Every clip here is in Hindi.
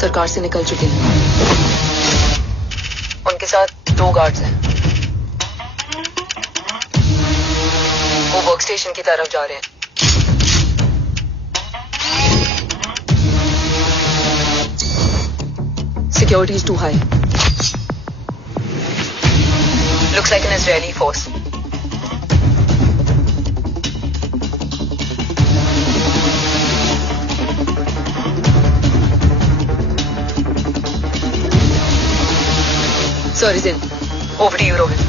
सरकार से निकल चुके हैं। उनके साथ 2 गार्ड्स हैं। वो वर्क स्टेशन की तरफ जा रहे हैं। Security is too high. Looks like an Israeli force. Sir is in. Over to you, Rohit.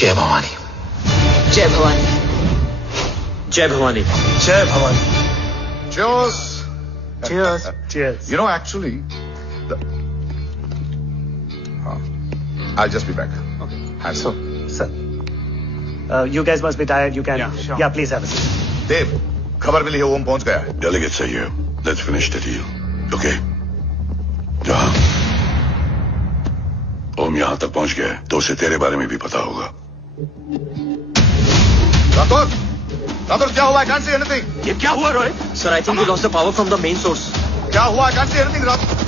जय भवानी। जय भवानी। जय भवानी। जय Bhavani. Cheers. Cheers. Cheers. You know, actually, I'll just be back. Okay. Have So, sir, you guys must be tired. You can. Yeah, sure. Yeah, please have a seat. Dave, खबर मिली है ओम पहुंच गया है। Delegate सही है। Let's finish the deal. Okay? जहाँ ओम यहाँ तक पहुंच गया है, तो उसे तेरे बारे में भी पता होगा। रातोर क्या हुआ? I can't see anything. ये क्या हुआ Rohit? Sir, I think we lost the power from the main source. क्या हुआ? I can't see anything. Rathore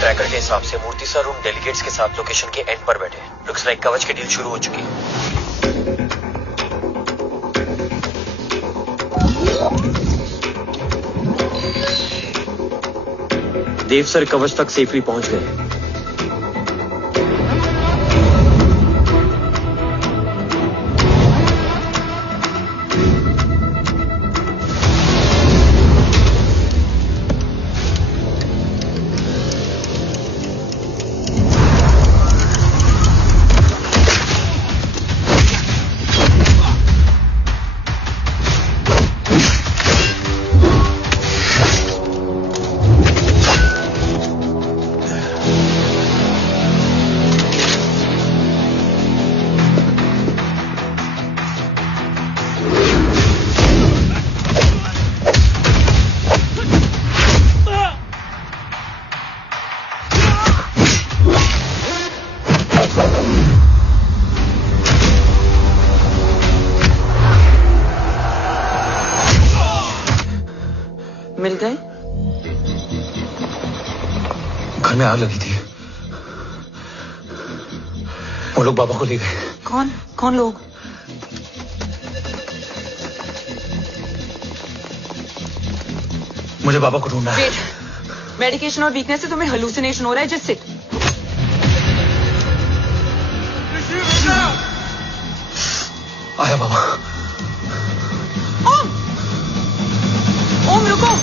tracker के हिसाब से मूर्ति सर उन डेलीगेट्स के साथ लोकेशन के एंड पर बैठे। लुक्स लाइक कवच की डील शुरू हो चुकी है। देव सर कवच तक सेफली पहुंच गए। मिल गए? घर में आग लगी थी। वो लोग बाबा को ले गए। कौन? कौन लोग? मुझे बाबा को ढूंढना है। वेट, मेडिकेशन और वीकनेस से तुम्हें हेलुसिनेशन हो रहा है। Just sit. आया बाबा। ओम! ओम रुको।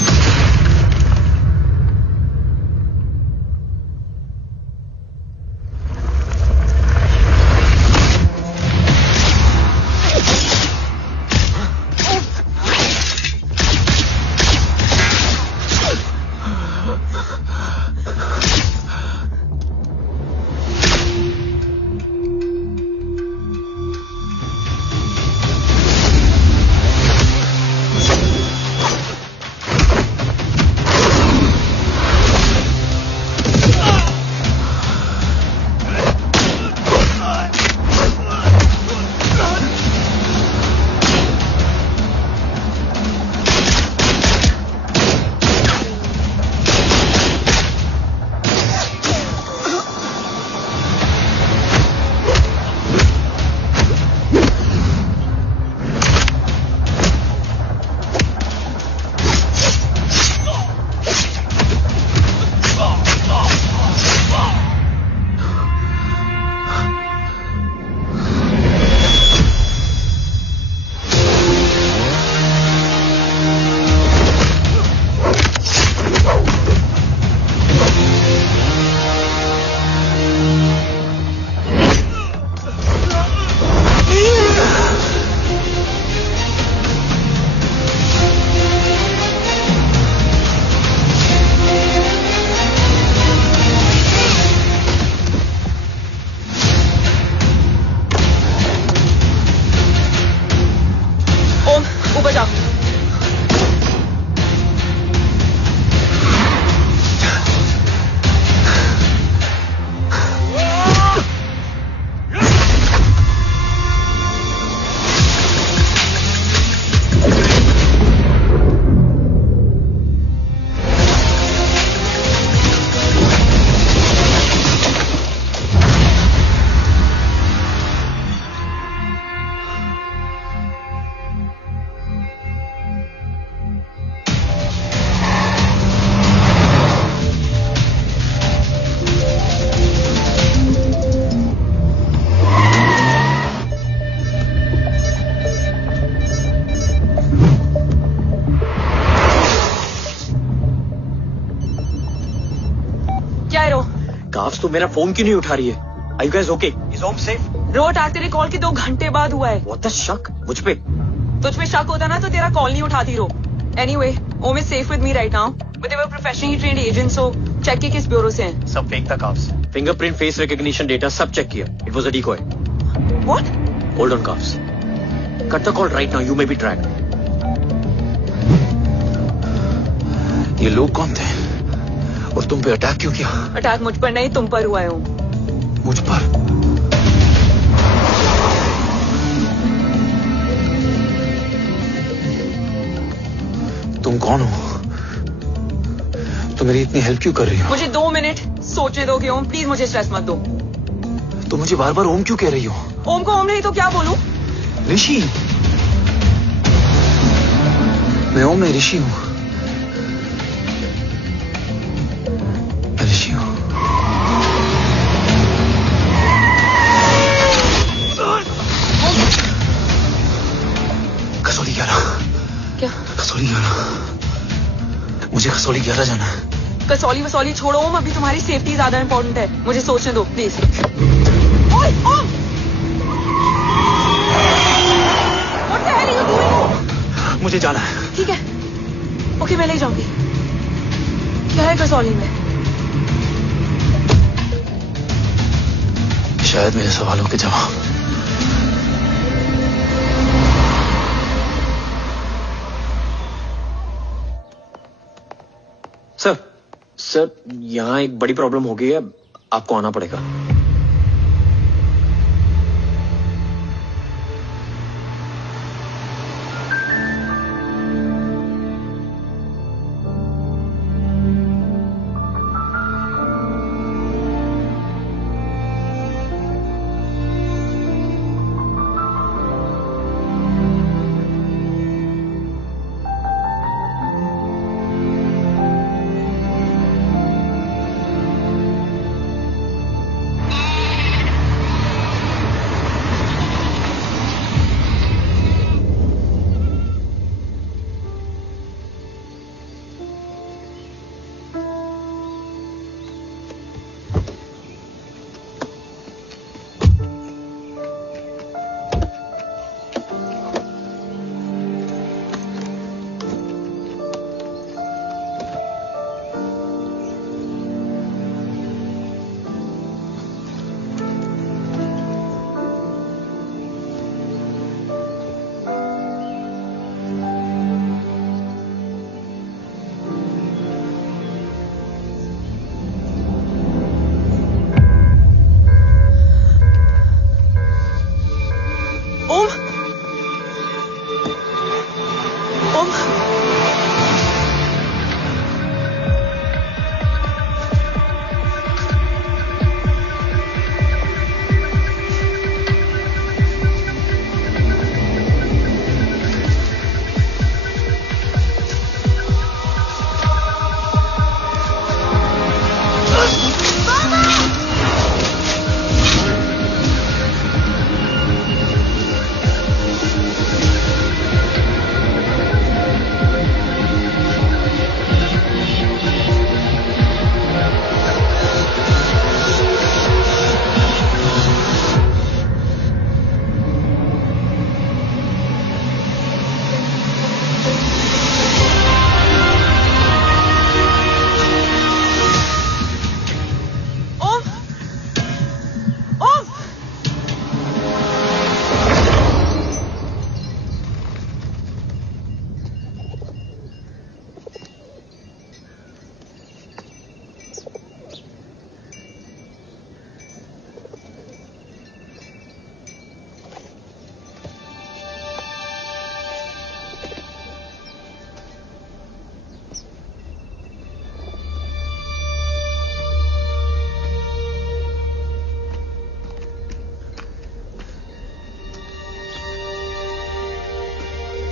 तुम मेरा फोन क्यों नहीं उठा रही है? Are you guys okay? Is Om safe? रो अटैक तेरे कॉल के 2 घंटे बाद हुआ है। What the शक? मुझ पे? तुझ पे शक होता ना तो तेरा कॉल नहीं उठाती रो। Anyway, Om is safe with me right now, but they were professionally trained agents, so check के किस ब्यूरो से हैं? सब फेक था cops. Fingerprint, face recognition data सब चेक किया। It was a decoy. What? Hold on काप्स। Cut the call right now. You may be tracked. ये लोग कौन थे और तुम पे अटैक क्यों किया? अटैक मुझ पर नहीं तुम पर हुआ है ओम। मुझ पर? तुम कौन हो? तुम मेरी इतनी हेल्प क्यों कर रही हो? मुझे 2 मिनट सोचने दोगे ओम, प्लीज मुझे स्ट्रेस मत दो। तुम मुझे बार बार ओम क्यों कह रही हो? ओम को ओम नहीं तो क्या बोलूं? ऋषि, मैं ओम नहीं ऋषि हूं। मैं ऋषि हूं। कसौली 11। क्या? कसौली 11। मुझे कसौली 11 जाना है। कसौली वसौली छोड़ो ओम, अभी तुम्हारी सेफ्टी ज्यादा इंपॉर्टेंट है। मुझे सोचने दो प्लीज। ओए ओम! What the hell are you doing? मुझे जाना है। ठीक है, ओके मैं ले जाऊंगी। क्या है कसौली में? शायद मेरे सवालों के जवाब। सर यहाँ एक बड़ी प्रॉब्लम हो गई है, आपको आना पड़ेगा।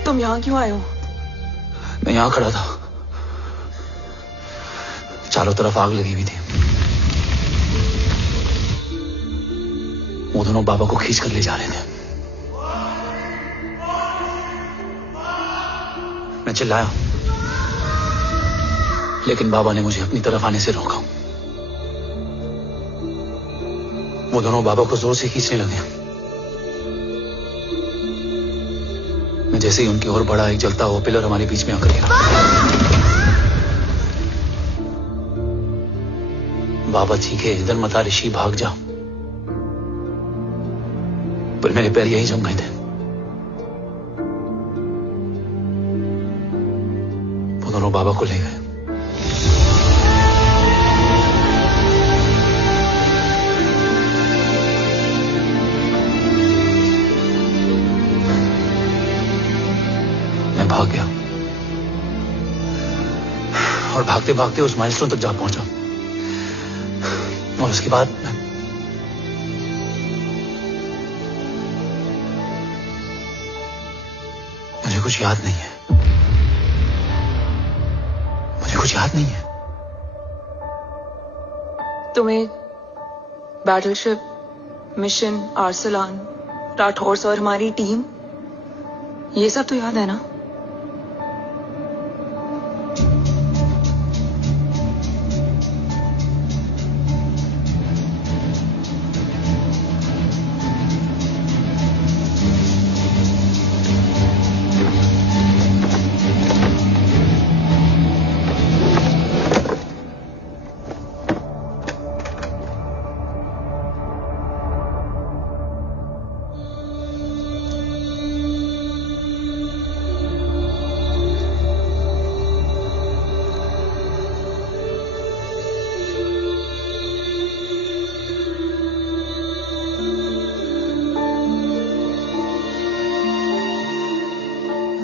तुम यहाँ क्यों आए हो? मैं यहाँ खड़ा था, चारों तरफ आग लगी हुई थी। वो दोनों बाबा को खींच कर ले जा रहे थे। मैं चिल्लाया, लेकिन बाबा ने मुझे अपनी तरफ आने से रोका। वो दोनों बाबा को जोर से खींचने लगे। मैं जैसे ही उनकी ओर बढ़ा, एक जलता हुआ पिलर हमारे बीच में आकर गिरा। बाबा चीखे, इधर मत आ ऋषि, भाग जा। पर मेरे पैर यही जम गए थे। वो दोनों बाबा को ले गए। मैं भाग गया और भागते भागते उस माइलस्टोन तक जा पहुंचा। और उसके बाद मुझे कुछ याद नहीं है। मुझे कुछ याद नहीं है। तुम्हें बैटलशिप, मिशन, आर्सलान, राठौर और हमारी टीम, ये सब तो याद है ना?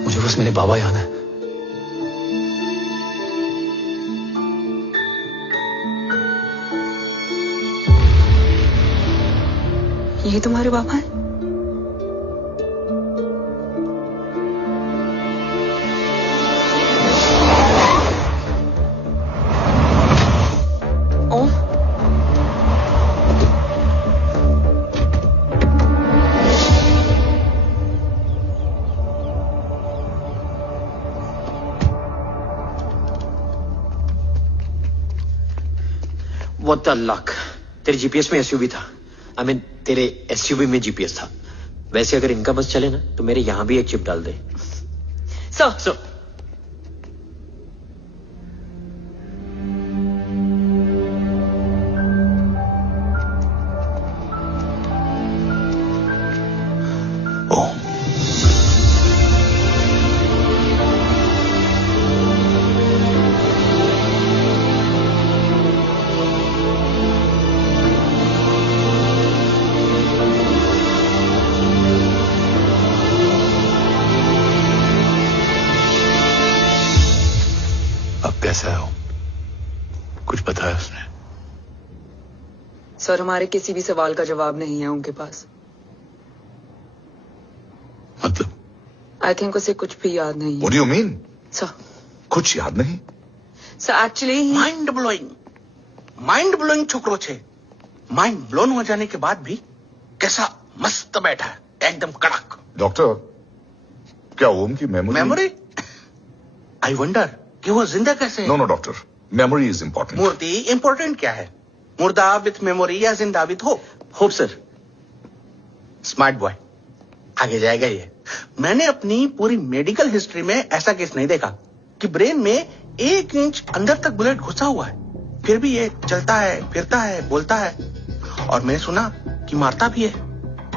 मुझे बस मेरे बाबा याद है। ये तुम्हारे बाबा हैं? ओम, What the luck? तेरे जीपीएस में एसयूवी था। I mean, तेरे एसयूवी में जीपीएस था। वैसे अगर इनका बस चले ना तो मेरे यहां भी एक चिप डाल दे। सर। कैसा है वो? कुछ बताया उसने? सर, हमारे किसी भी सवाल का जवाब नहीं है उनके पास। मतलब? आई थिंक उसे कुछ भी याद नहीं है। What do you mean? Sir, कुछ याद नहीं? सर एक्चुअली माइंड ब्लोइंग छोकरो छे। माइंड ब्लोन हो जाने के बाद भी कैसा मस्त बैठा है, एकदम कड़क। डॉक्टर, क्या ओम की मेमोरी? आई वंडर कि वो जिंदा कैसे है? No doctor, memory is important. मूर्ति इंपॉर्टेंट क्या है? मुर्दा विथ मेमोरी या जिंदा with hope? Hope sir. Smart boy, आगे जाएगा ये। मैंने अपनी पूरी मेडिकल हिस्ट्री में ऐसा केस नहीं देखा कि ब्रेन में 1 इंच अंदर तक बुलेट घुसा हुआ है, फिर भी ये चलता है, फिरता है, बोलता है, और मैंने सुना कि मारता भी है।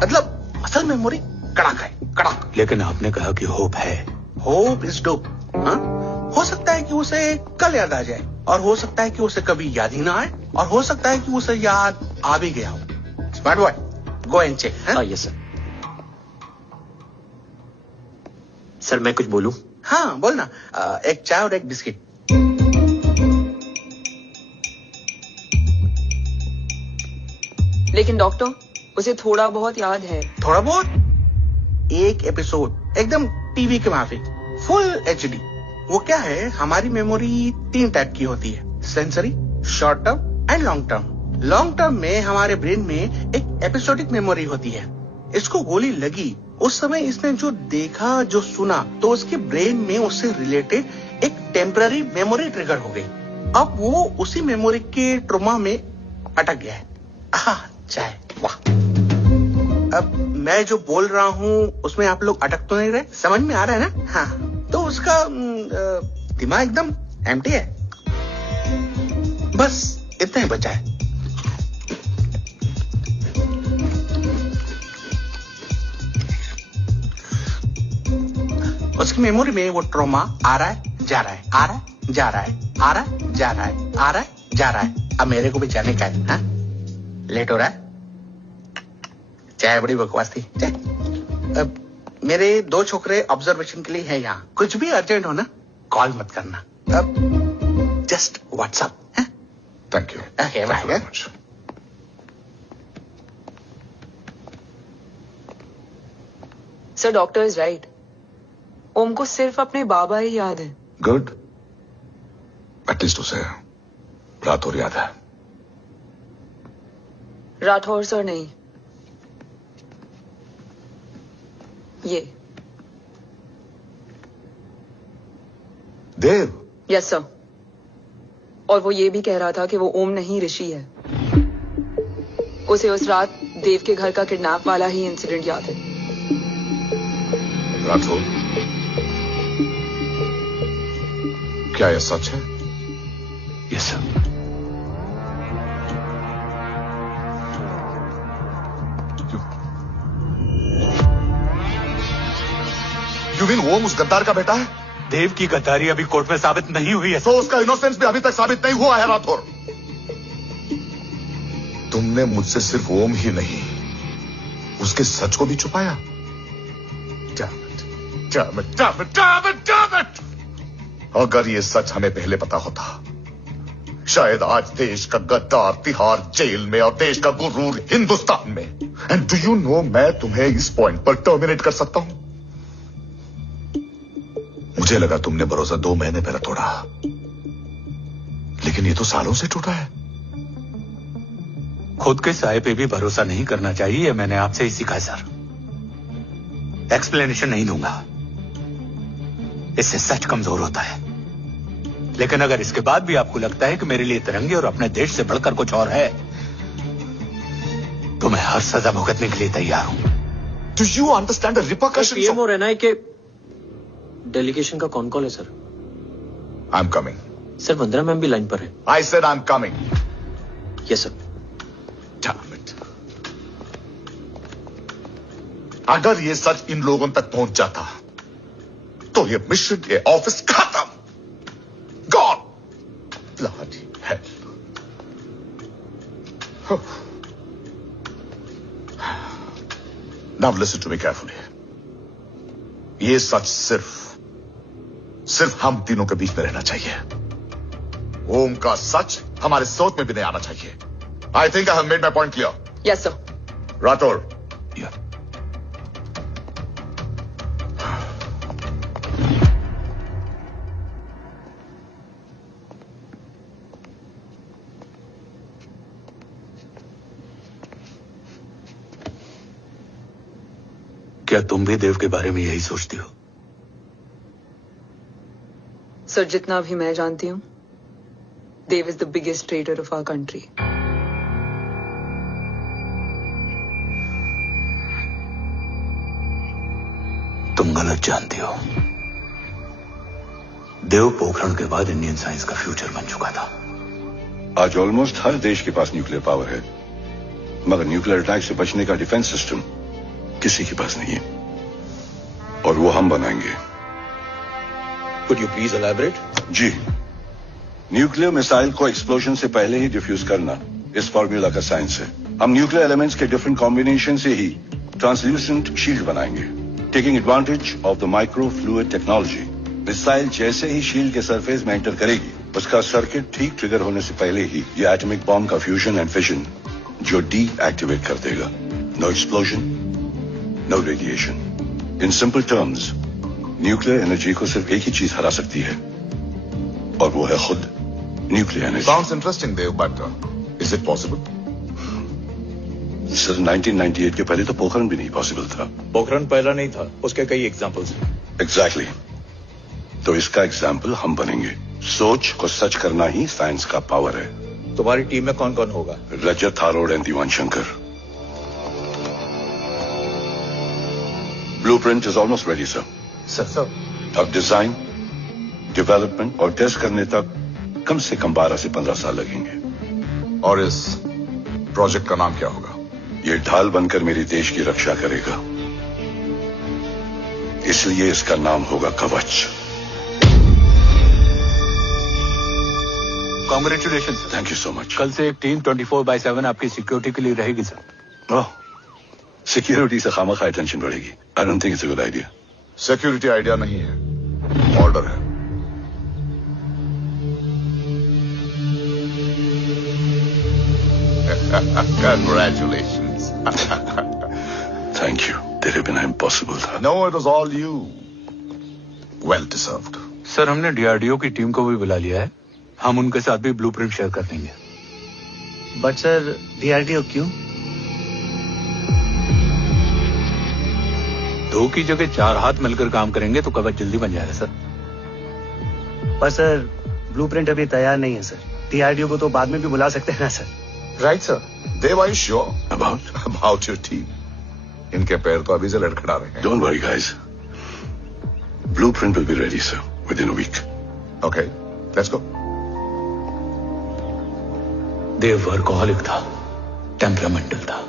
मतलब असल मेमोरी कड़क है, कड़क। लेकिन आपने कहा कि होप है। Hope is dope. हो सकता है कि उसे कल याद आ जाए, और हो सकता है कि उसे कभी याद ही ना आए, और हो सकता है कि उसे याद आ भी गया हो। Smart boy, go and check. Yes sir. Sir मैं कुछ बोलूं? हाँ बोलना। एक चाय और एक बिस्किट। लेकिन डॉक्टर, उसे थोड़ा बहुत याद है। थोड़ा बहुत? एक एपिसोड एकदम टीवी के माफिक, फुल एचडी। वो क्या है, हमारी मेमोरी 3 टाइप की होती है, sensory, short term and long term. Long term में हमारे ब्रेन में एक एपिसोडिक मेमोरी होती है। इसको गोली लगी, उस समय इसने जो देखा, जो सुना, तो उसके ब्रेन में उससे रिलेटेड एक टेम्पररी मेमोरी ट्रिगर हो गई। अब वो उसी मेमोरी के ट्रॉमा में अटक गया है। चाय। वाह। अब मैं जो बोल रहा हूँ उसमें आप लोग अटक तो नहीं रहे? समझ में आ रहा है ना? हाँ, तो उसका दिमाग एकदम एम्प्टी है। बस इतना ही बचा है। उसकी मेमोरी में वो ट्रॉमा आ रहा है, जा रहा है, आ रहा है, जा रहा है, आ रहा है, जा रहा है, आ रहा है, जा रहा है। अब मेरे को भी जाने का है। हाँ? लेट हो रहा है? चाय बड़ी बकवास थी। अब मेरे 2 छोकरे ऑब्जर्वेशन के लिए हैं यहाँ। कुछ भी अर्जेंट हो ना, कॉल मत करना। अब just WhatsApp. Thank you. Okay, bye. Sir, doctor is right. Om को सिर्फ अपने बाबा ही याद है। गुड, एटलीस्ट उसे राठौर याद है। राठौर सर नहीं, ये देव। Yes sir. और वो ये भी कह रहा था कि वो ओम नहीं, ऋषि है। उसे उस रात देव के घर का किडनैप वाला ही इंसिडेंट याद है। राठौर, क्या यह सच है? Yes sir. यू मीन ओम उस गद्दार का बेटा है? देव की गद्दारी अभी कोर्ट में साबित नहीं हुई है। तो उसका इनोसेंस भी अभी तक साबित नहीं हुआ है राठौर। तुमने मुझसे सिर्फ ओम ही नहीं, उसके सच को भी छुपाया। Damn it! अगर ये सच हमें पहले पता होता, शायद आज देश का गद्दार तिहाड़ जेल में और देश का गुरूर हिंदुस्तान में। एंड डू यू नो, मैं तुम्हें इस पॉइंट पर टर्मिनेट कर सकता हूं। मुझे लगा तुमने भरोसा 2 महीने पहले तोड़ा, लेकिन ये तो सालों से टूटा है। खुद के साये पे भी भरोसा नहीं करना चाहिए, मैंने आपसे ही सीखा है सर। एक्सप्लेनेशन नहीं दूंगा, इससे सच कमजोर होता है। लेकिन अगर इसके बाद भी आपको लगता है कि मेरे लिए तिरंगे और अपने देश से बढ़कर कुछ और है, तो मैं हर सजा भुगतने के लिए तैयार हूं। Do you understand the repercussions? PM और एनआई के डेलीगेशन का कौन कॉल है sir? I am coming. Sir, Vandana ma'am भी लाइन पर है। I said I am coming. Yes sir. Damn it. अगर ये सच इन लोगों तक पहुंच जाता तो ये मिशन, ये ऑफिस खत्म। Gone. Bloody hell. Now listen to me carefully. ये सच सिर्फ हम तीनों के बीच में रहना चाहिए। ओम का सच हमारे सोच में भी नहीं आना चाहिए। I think I have made my point clear. Yes sir. Rathore. Yeah. क्या तुम भी देव के बारे में यही सोचती हो? सर, जितना भी मैं जानती हूँ, Dev is the biggest traitor of our country. तुम गलत जानती हो। देव पोखरण के बाद इंडियन साइंस का फ्यूचर बन चुका था। आज ऑलमोस्ट हर देश के पास न्यूक्लियर पावर है, मगर न्यूक्लियर अटैक से बचने का डिफेंस सिस्टम किसी के पास नहीं है, और वो हम बनाएंगे। Could you please elaborate? जी, न्यूक्लियर मिसाइल को एक्सप्लोजन से पहले ही डिफ्यूज करना इस फॉर्मूला का साइंस है। हम न्यूक्लियर एलिमेंट्स के डिफरेंट कॉम्बिनेशन से ही ट्रांसल्यूसेंट शील्ड बनाएंगे, taking advantage of the micro fluid technology. Missile जैसे ही शील्ड के सरफेस में एंटर करेगी, उसका सर्किट ठीक ट्रिगर होने से पहले ही ये एटॉमिक बॉम्ब का फ्यूजन एंड फिशन जो डीएक्टिवेट कर देगा। No explosion, no radiation. In simple terms, nuclear energy को सिर्फ एक ही चीज हरा सकती है, और वो है खुद nuclear energy. Sounds interesting, Dev, but is it possible? Sir, 1998 के पहले तो पोखरण भी नहीं पॉसिबल था। पोखरण पहला नहीं था, उसके कई एग्जांपल्स हैं। एग्जैक्टली। तो इसका एग्जाम्पल हम बनेंगे। सोच को सच करना ही साइंस का पावर है। तुम्हारी टीम में कौन कौन होगा? Rajat, Tharod and Diwan Shankar. Blueprint is almost ready sir. Sir अब डिजाइन, डेवलपमेंट और टेस्ट करने तक कम से कम 12 से 15 साल लगेंगे। और इस प्रोजेक्ट का नाम क्या होगा? ये ढाल बनकर मेरे देश की रक्षा करेगा, इसलिए इसका नाम होगा कवच। Congratulation sir. Thank you so much. कल से एक टीम 24/7 आपकी सिक्योरिटी के लिए रहेगी सर। ओह, सिक्योरिटी से खामखा टेंशन बढ़ेगी। I don't think it's a good idea. Security idea नहीं है, ऑर्डर है। Congratulations. थैंक यू, तेरे बिना इम्पॉसिबल था। No, it was all you. Well deserved. Sir हमने डीआरडीओ की टीम को भी बुला लिया है, हम उनके साथ भी ब्लूप्रिंट शेयर कर देंगे। बट सर डीआरडीओ क्यों? 2 की जगह 4 हाथ मिलकर काम करेंगे तो कवच जल्दी बन जाएगा सर। पर सर ब्लूप्रिंट अभी तैयार नहीं है सर। डीआरडीओ को तो बाद में भी बुला सकते हैं ना sir. Right, sir. Dev, are you sure about your team? इनके पैर तो अभी से लड़खड़ा रहे हैं। Don't worry, guys. Blueprint will be ready, sir, within a week. Okay, let's go. Dev workaholic था, टेम्परामेंटल था।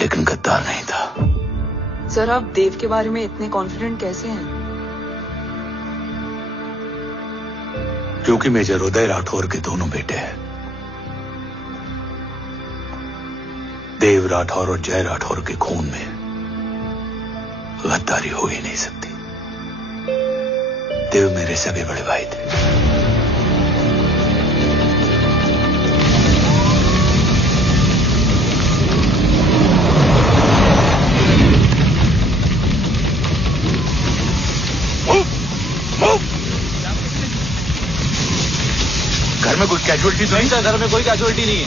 लेकिन गद्दार नहीं था। सर आप देव के बारे में इतने कॉन्फिडेंट कैसे हैं? क्योंकि मेजर उदय राठौर के दोनों बेटे हैं। देव राठौर और जय राठौर के खून में गद्दारी हो ही नहीं सकती। देव मेरे सभी बड़े भाई थे। घर में कोई कैजुअलिटी तो नहीं? सर घर में कोई कैजुअलिटी नहीं है,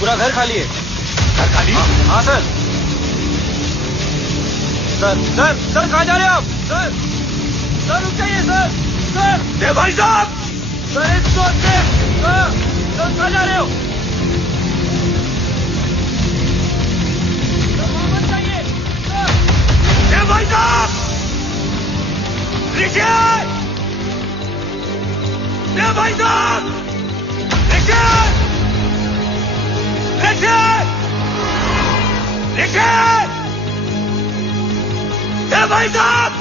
पूरा घर खाली है। घर खाली? हाँ सर। सर सर सर कहाँ जा रहे हो आप? सर सर रुक जाइए सर। सर देव भाई साहब, sir it's not safe. Sir sir कहाँ जा रहे हो? सर वहाँ मत जाइए। सर देव भाई साहब, ऋषि, देव भाई साहब, ऋषि, ऋषि, ऋषि, देव भाई साहब।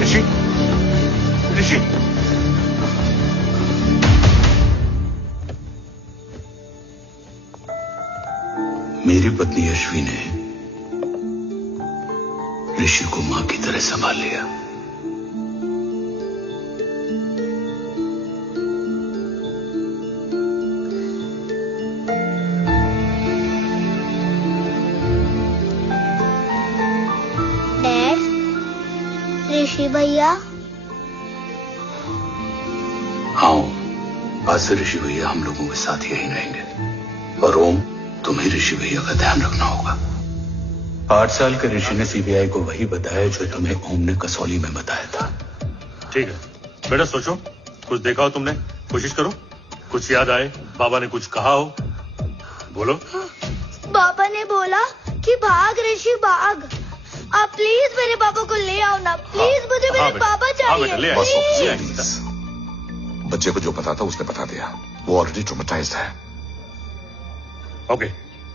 ऋषि, ऋषि, मेरी पत्नी अश्वी ने ऋषि को मां की तरह संभाल लिया। डैड, ऋषि भैया। हाँ, आज से ऋषि भैया हम लोगों के साथ यहीं रहेंगे। और ओम, तुम्हें ऋषि भैया का ध्यान रखना होगा। 8 साल के ऋषि ने सीबीआई को वही बताया जो तुम्हें ओम ने कसौली में बताया था। ठीक है बेटा, सोचो, कुछ देखा हो तुमने, कोशिश करो, कुछ याद आए, बाबा ने कुछ कहा हो, बोलो। पापा ने बोला कि भाग ऋषि भाग। आप प्लीज मेरे पापा को ले आओ ना, प्लीज। मुझे मेरे पापा चाहिए। बस प्लीज। बच्चे को जो पता था उसने बता दिया, वो ऑलरेडी ट्रॉमेटाइज्ड है। ओके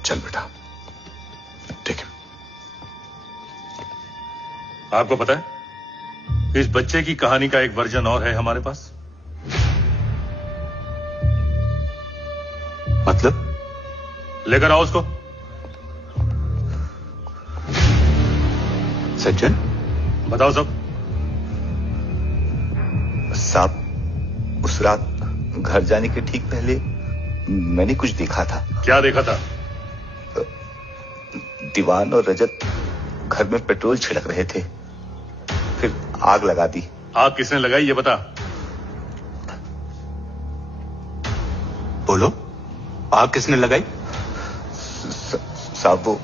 चल बेटा, ठीक है। आपको पता है इस बच्चे की कहानी का एक वर्जन और है हमारे पास। मतलब? लेकर आओ उसको। सज्जन, बताओ सब। साहब, उस रात घर जाने के ठीक पहले मैंने कुछ देखा था। क्या देखा था? दीवान और रजत घर में पेट्रोल छिड़क रहे थे, फिर आग लगा दी। आग किसने लगाई ये बता। बोलो, आग किसने लगाई? साहब, वो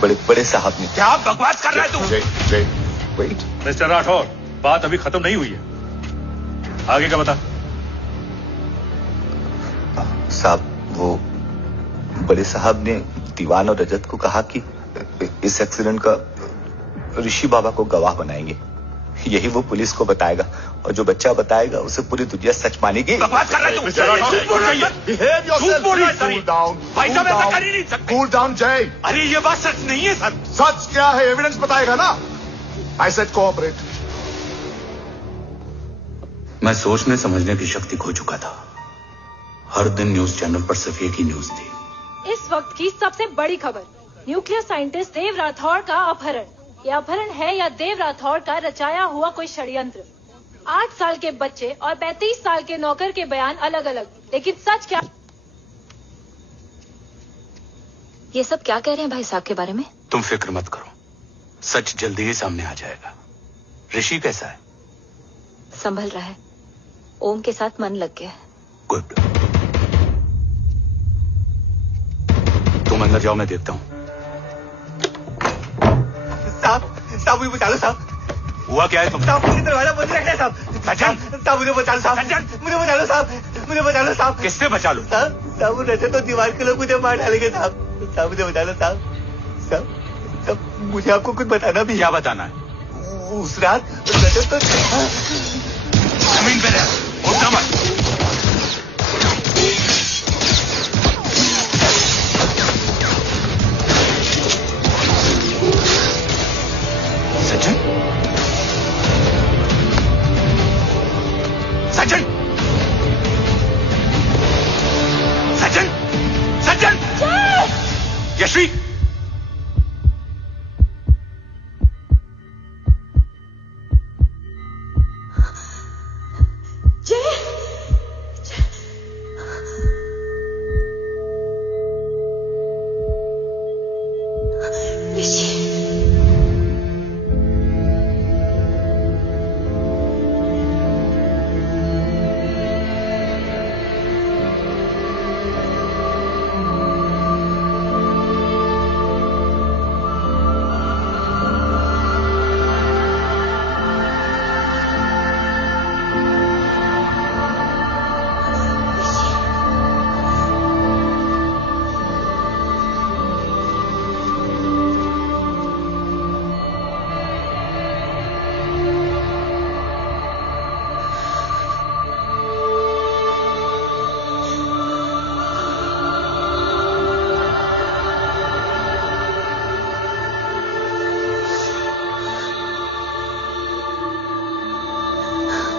बड़े बड़े साहब ने। क्या बकवास कर रहा है तू? जय, वेट। मिस्टर राठौर, बात अभी खत्म नहीं हुई है। आगे का बता। साहब, वो बड़े साहब ने दीवान और रजत को कहा कि इस एक्सीडेंट का ऋषि बाबा को गवाह बनाएंगे। यही वो पुलिस को बताएगा और जो बच्चा बताएगा उसे पूरी दुनिया सच मानेगी। बकवास कर रहा है तू। झूठ बोल रही है। झूठ बोल रही है सारी। भाई साहब ऐसा कर ही नहीं सकते। कूल डाउन जय। अरे ये बात सच नहीं है सर। सच क्या है? एविडेंस बताएगा ना। I said cooperate. मैं सोचने समझने की शक्ति खो चुका था। हर दिन न्यूज चैनल पर सिर्फ एक ही न्यूज थी। इस वक्त की सबसे बड़ी खबर, न्यूक्लियर साइंटिस्ट देव राठौड़ का अपहरण। ये अपहरण है या देव राठौड़ का रचाया हुआ कोई षड्यंत्र? 8 साल के बच्चे और 35 साल के नौकर के बयान अलग अलग, लेकिन सच क्या? ये सब क्या कह रहे हैं भाई साहब के बारे में? तुम फिक्र मत करो, सच जल्दी ही सामने आ जाएगा। ऋषि कैसा है? संभल रहा है। ओम के साथ मन लग गया है। गुड। तुम अंदर जाओ, मैं देखता हूँ। साहब मुझे बचा लो साहब। हुआ क्या है तुम? साहब मुझे दरवाजा बंद रखना है साहब। साहब मुझे बचा लो साहब। मुझे बचा लो साहब। मुझे बचा लो साहब। किससे बचा लो? साहब वो रजत तो दीवार के लोग मुझे मार डालेंगे साहब। साहब मुझे बचा लो साहब। साहब मुझे आपको कुछ बताना भी। क्या बताना है? उस रात रजत तो जमीन पे रह, उठना मत। सचिन, सचिन, सचिन, सचिन, यशवी,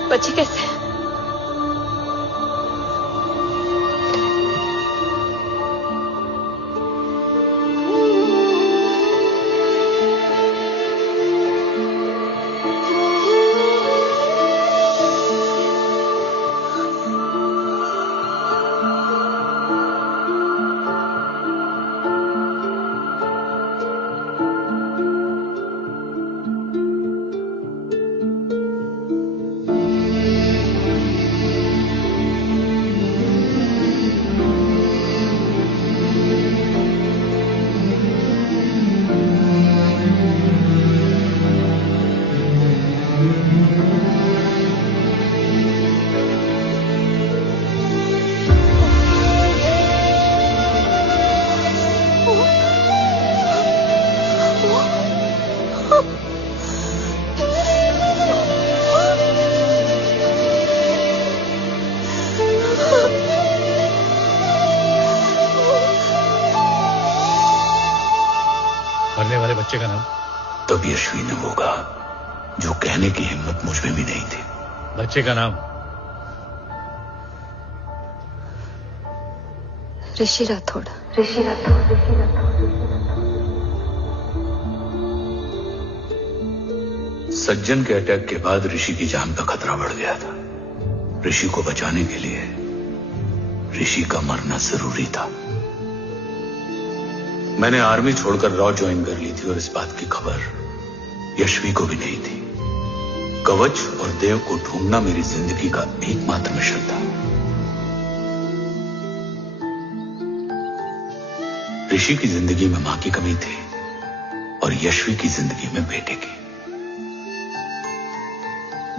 बच्चे कैसे हैं? मरने वाले बच्चे का नाम? तब यशवी ने वो कहा जो कहने की हिम्मत मुझ में भी नहीं थी। बच्चे का नाम? ऋषि राठौड़। सज्जन के अटैक के बाद ऋषि की जान का खतरा बढ़ गया था। ऋषि को बचाने के लिए ऋषि का मरना जरूरी था। मैंने आर्मी छोड़कर रॉ ज्वाइन कर ली थी और इस बात की खबर यशवी को भी नहीं थी। कवच और देव को ढूंढना मेरी जिंदगी का एकमात्र मिशन था। ऋषि की जिंदगी में मां की कमी थी और यशवी की जिंदगी में बेटे की।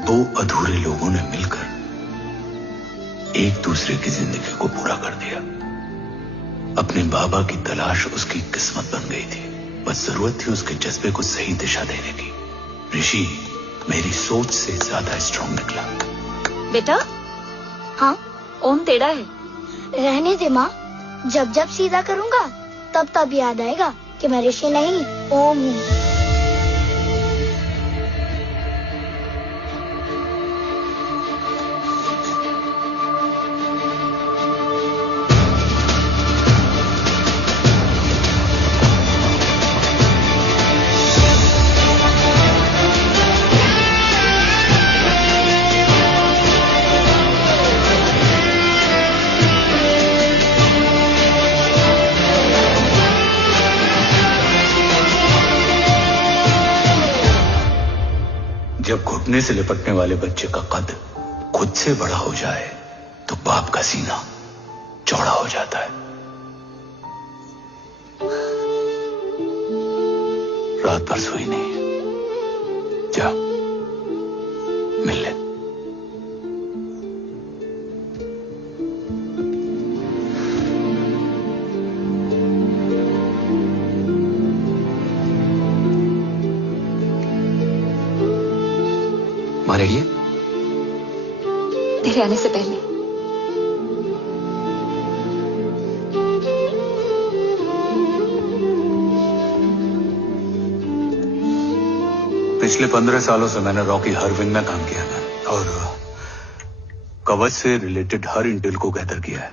दो अधूरे लोगों ने मिलकर एक दूसरे की जिंदगी को पूरा कर दिया। अपने बाबा की तलाश उसकी किस्मत बन गई थी, बस जरूरत थी उसके जज्बे को सही दिशा देने की। ऋषि मेरी सोच से ज्यादा स्ट्रांग निकला। बेटा, हाँ ओम टेढ़ा है। रहने दे माँ, जब जब सीधा करूँगा तब तब याद आएगा कि मैं ऋषि नहीं ओम हूँ। जब घुटने से लिपटने वाले बच्चे का कद खुद से बड़ा हो जाए तो बाप का सीना चौड़ा हो जाता है। रात भर सोई नहीं, जा मिल ले। रेडी है? तेरे आने से पहले। पिछले 15 सालों से मैंने रॉकी हर विंग में काम किया है और कवच से रिलेटेड हर इंटेल को गैदर किया है।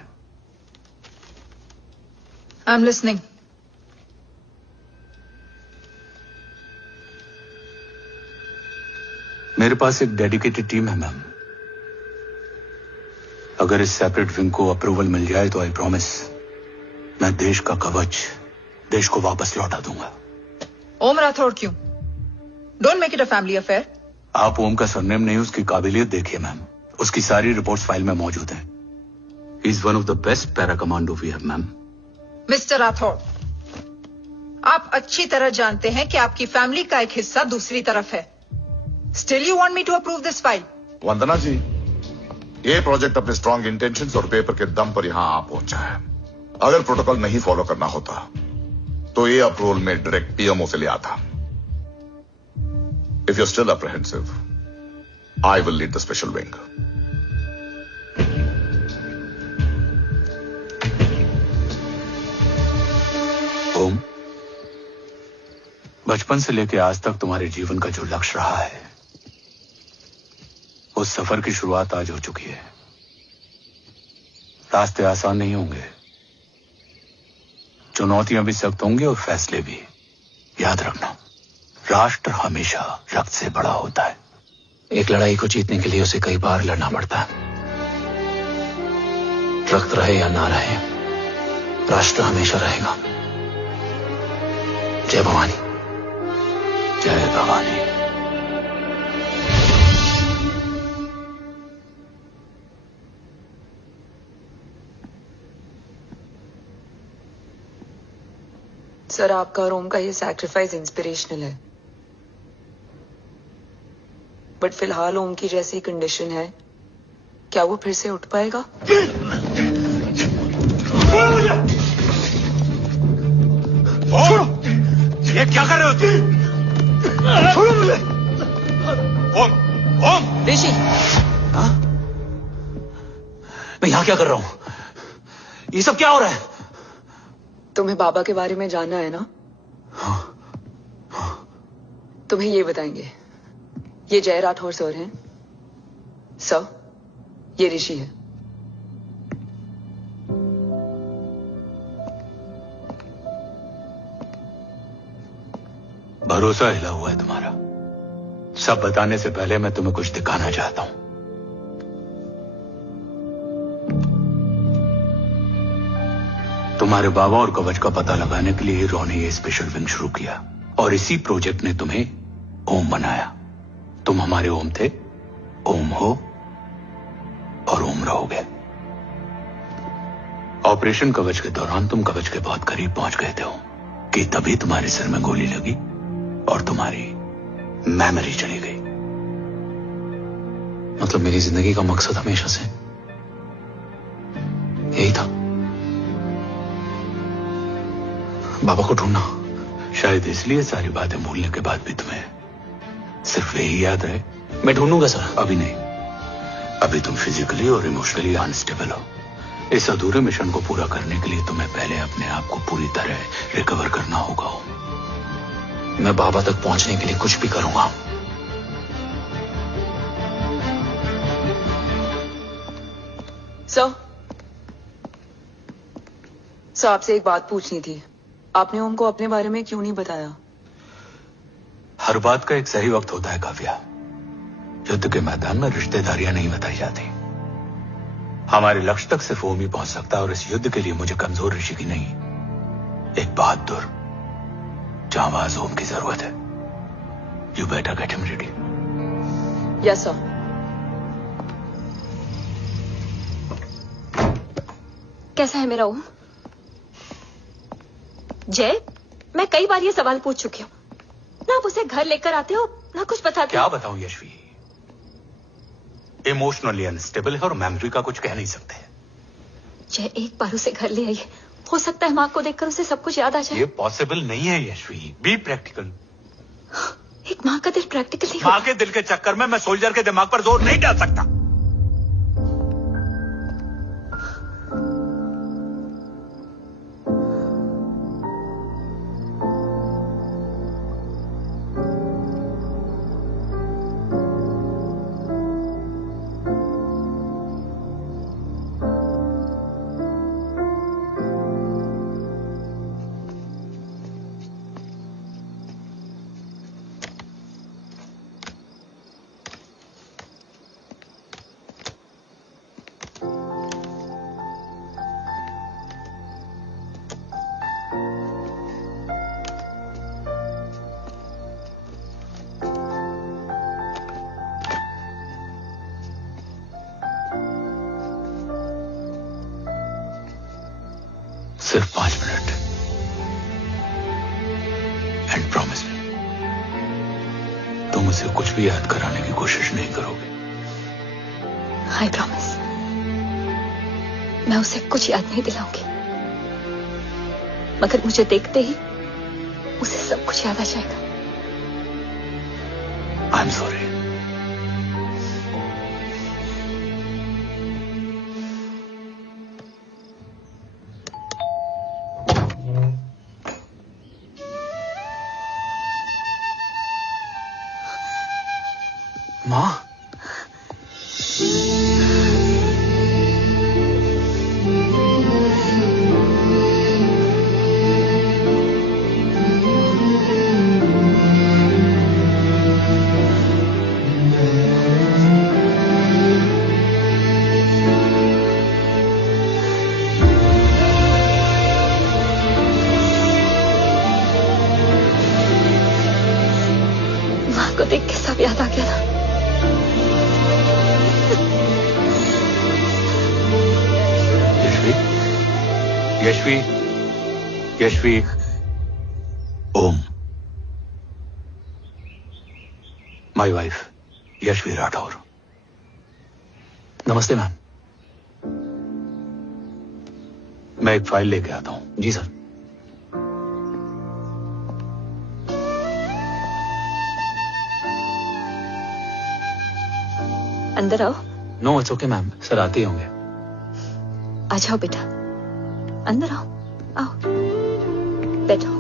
I am listening. मेरे पास एक डेडिकेटेड टीम है मैम। अगर इस सेपरेट विंग को अप्रूवल मिल जाए तो आई प्रॉमिस मैं देश का कवच देश को वापस लौटा दूंगा। ओम राठौड़ क्यों? Don't make it a family affair. आप ओम का सरनेम नहीं, उसकी काबिलियत देखिए मैम। उसकी सारी रिपोर्ट्स फाइल में मौजूद हैं। He is one of the best para commando we have ma'am. Mister Rathore, आप अच्छी तरह जानते हैं कि आपकी फैमिली का एक हिस्सा दूसरी तरफ है। Still you want me to approve this file? वंदना जी, ये प्रोजेक्ट अपने स्ट्रॉन्ग इंटेंशंस और पेपर के दम पर यहां आ पहुंचा है। अगर प्रोटोकॉल नहीं फॉलो करना होता तो ये अप्रूवल में डायरेक्ट पीएमओ से ले आता। If you still apprehensive, I will lead the special wing. Om, बचपन से लेकर आज तक तुम्हारे जीवन का जो लक्ष्य रहा है, उस सफर की शुरुआत आज हो चुकी है। रास्ते आसान नहीं होंगे, चुनौतियां भी सख्त होंगी और फैसले भी। याद रखना, राष्ट्र हमेशा रक्त से बड़ा होता है। एक लड़ाई को जीतने के लिए उसे कई बार लड़ना पड़ता है। रक्त रहे या ना रहे, राष्ट्र हमेशा रहेगा। जय भवानी। जय भवानी। सर, आपका और ओम का ये सैक्रिफाइस इंस्पिरेशनल है, बट फिलहाल ओम की जैसी कंडीशन है, क्या वो फिर से उठ पाएगा? छोड़ो! ये क्या कर रहे हो तुम? छोड़ो मुझे! ओम! ऋषि! मैं यहां क्या कर रहा हूं? ये सब क्या हो रहा है? तुम्हें बाबा के बारे में जानना है ना? तुम्हें ये बताएंगे। ये जय राठौर सर हैं। सर, ये ऋषि है। भरोसा हिला हुआ है तुम्हारा। सब बताने से पहले मैं तुम्हें कुछ दिखाना चाहता हूं। तुम्हारे बाबा और कवच का पता लगाने के लिए हीरो ने ये स्पेशल विंग शुरू किया और इसी प्रोजेक्ट ने तुम्हें ओम बनाया। तुम हमारे ओम थे, ओम हो और ओम रहोगे। ऑपरेशन कवच के दौरान तुम कवच के बहुत करीब पहुंच गए थे कि तभी तुम्हारे सिर में गोली लगी और तुम्हारी मेमोरी चली गई। मतलब मेरी जिंदगी का मकसद हमेशा से यही था। बाबा को ढूंढना। शायद इसलिए सारी बातें भूलने के बाद भी तुम्हें सिर्फ यही याद रहे। मैं ढूंढूंगा सर। अभी नहीं, अभी तुम फिजिकली और इमोशनली अनस्टेबल हो। इस अधूरे मिशन को पूरा करने के लिए तुम्हें पहले अपने आप को पूरी तरह रिकवर करना होगा। मैं बाबा तक पहुंचने के लिए कुछ भी करूंगा। सर आपसे एक बात पूछनी थी। आपने ओम को अपने बारे में क्यों नहीं बताया? हर बात का एक सही वक्त होता है काव्या। युद्ध के मैदान में रिश्तेदारियां नहीं बताई जाती। हमारे लक्ष्य तक सिर्फ ओम ही पहुंच सकता है और इस युद्ध के लिए मुझे कमजोर ऋषि की नहीं, एक बहादुर जांबाज ओम की जरूरत है। You better get him ready. Yes sir. कैसा है मेरा ओम? जय, मैं कई बार ये सवाल पूछ चुकी हूँ। ना आप उसे घर लेकर आते हो, ना कुछ बताते। क्या बताऊं यशवी, इमोशनली अनस्टेबल है और मेमोरी का कुछ कह नहीं सकते। जय, एक बार उसे घर ले आइए। हो सकता है माँ को देखकर उसे सब कुछ याद आ जाए। ये पॉसिबल नहीं है यशवी। Be practical. एक माँ का दिल प्रैक्टिकल नहीं माँ के दिल के चक्कर में मैं सोल्जर के दिमाग पर जोर नहीं डाल सकता। सिर्फ 5 मिनट। एंड प्रॉमिस मी, तुम उसे कुछ भी याद कराने की कोशिश नहीं करोगे। आई प्रॉमिस, मैं उसे कुछ याद नहीं दिलाऊंगी, मगर मुझे देखते ही उसे सब कुछ याद आ जाएगा। I am sorry. माँ, माँ को देख के सब याद आ गया ना। Yashvi, Yashvi, Om, my wife Yashvi Rathore. नमस्ते मैम। मैं एक फाइल लेके आता हूं। जी सर। अंदर आओ। No it's okay ma'am, sir आते ही होंगे। आ जाओ बेटा, अंदर आओ। आओ, बैठो।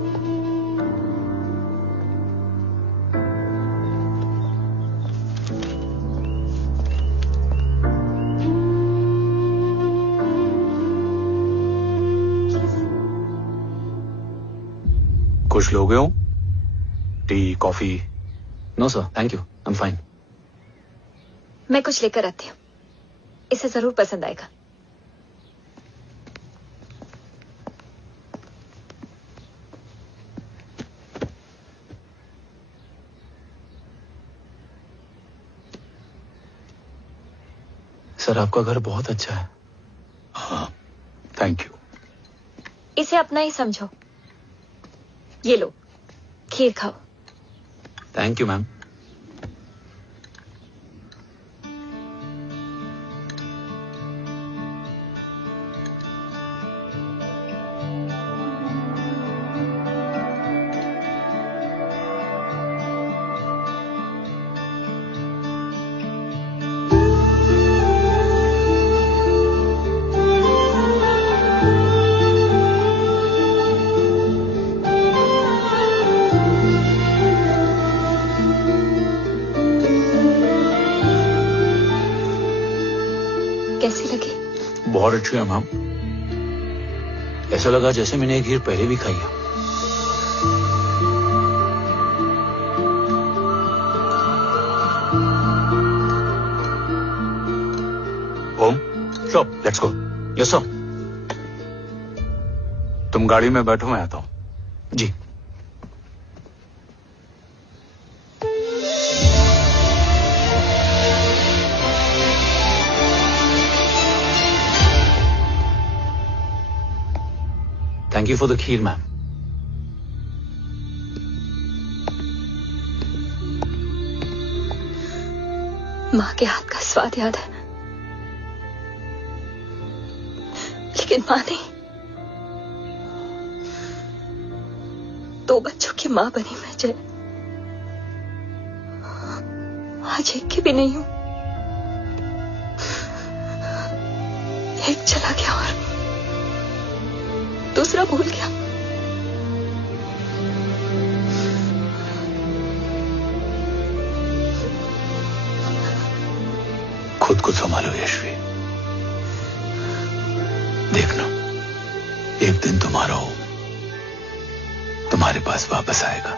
कुछ लोगे हो? Tea, coffee? No sir, thank you, I am fine. मैं कुछ लेकर आती हूँ, इसे जरूर पसंद आएगा। सर आपका घर बहुत अच्छा है। हाँ, थैंक यू। इसे अपना ही समझो। ये लो, खीर खाओ। Thank you ma'am. और अच्छी है मैम। ऐसा लगा जैसे मैंने एक हीर पहले भी खाई है। Om, shop, let's go. Yes sir. तुम गाड़ी में बैठो, मैं आता हूं। जी। Thank you for the kheer, ma'am. माँ के हाथ का स्वाद याद है, लेकिन माँ नहीं। 2 बच्चों की माँ बनी मैं जय। आज एक की भी नहीं हूं। एक चला गया और दूसरा भूल गया। खुद को संभालो यशवी। देखना, एक दिन तुम्हारा हो तुम्हारे पास वापस आएगा।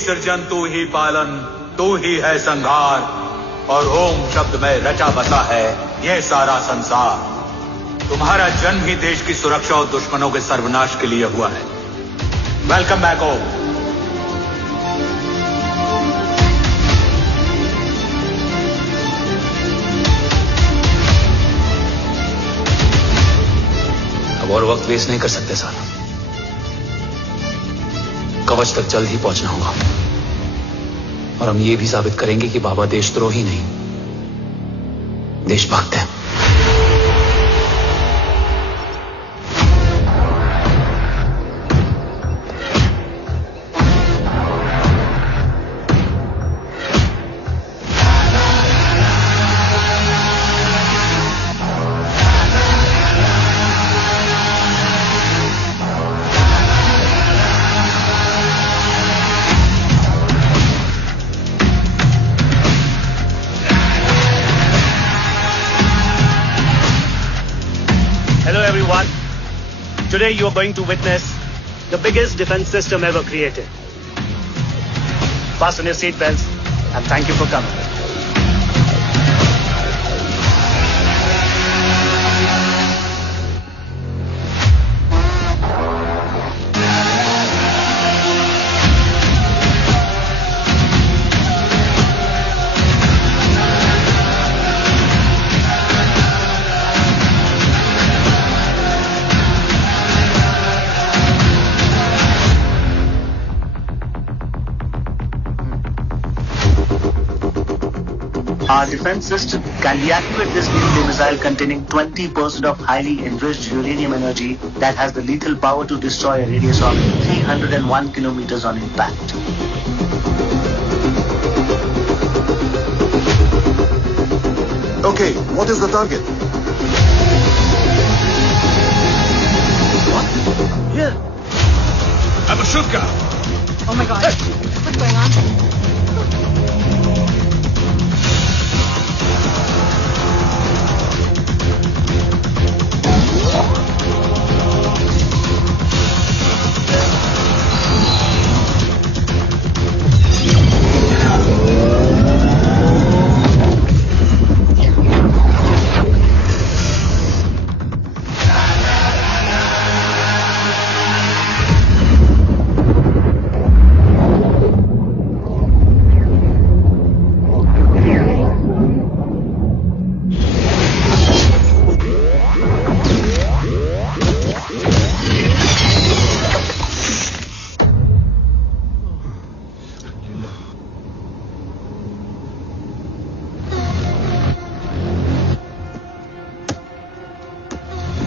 सृजन तू ही पालन, तू ही है संहार, और ओम शब्द में रचा बसा है यह सारा संसार। तुम्हारा जन्म ही देश की सुरक्षा और दुश्मनों के सर्वनाश के लिए हुआ है। वेलकम बैक ओम। अब और वक्त वेस्ट नहीं कर सकते सर। कवच तक जल्द ही पहुंचना होगा और हम ये भी साबित करेंगे कि बाबा देशद्रोही नहीं, देशभक्त है। Today you are going to witness the biggest defense system ever created. Fasten your seat belts and thank you for coming. Our defense system can deactivate this nuclear missile containing 20% of highly enriched uranium energy that has the lethal power to destroy a radius of 301 kilometers on impact. Okay, what is the target? Here. I'm a shooter. Oh my God. What's going on?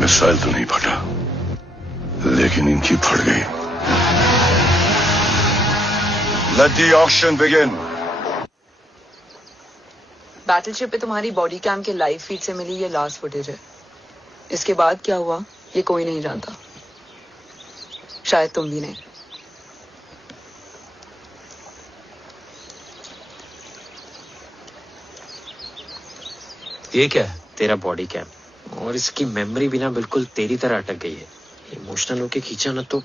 Missile तो नहीं फटा, लेकिन इनकी फट गई। Let the auction begin. Battleship पे तुम्हारी बॉडी कैम के लाइव फीड से मिली ये लास्ट फुटेज है। इसके बाद क्या हुआ ये कोई नहीं जानता, शायद तुम भी नहीं। ये क्या है? तेरा बॉडी कैम, और इसकी मेमोरी भी ना बिल्कुल तेरी तरह अटक गई है। इमोशनल होके खींचा ना तो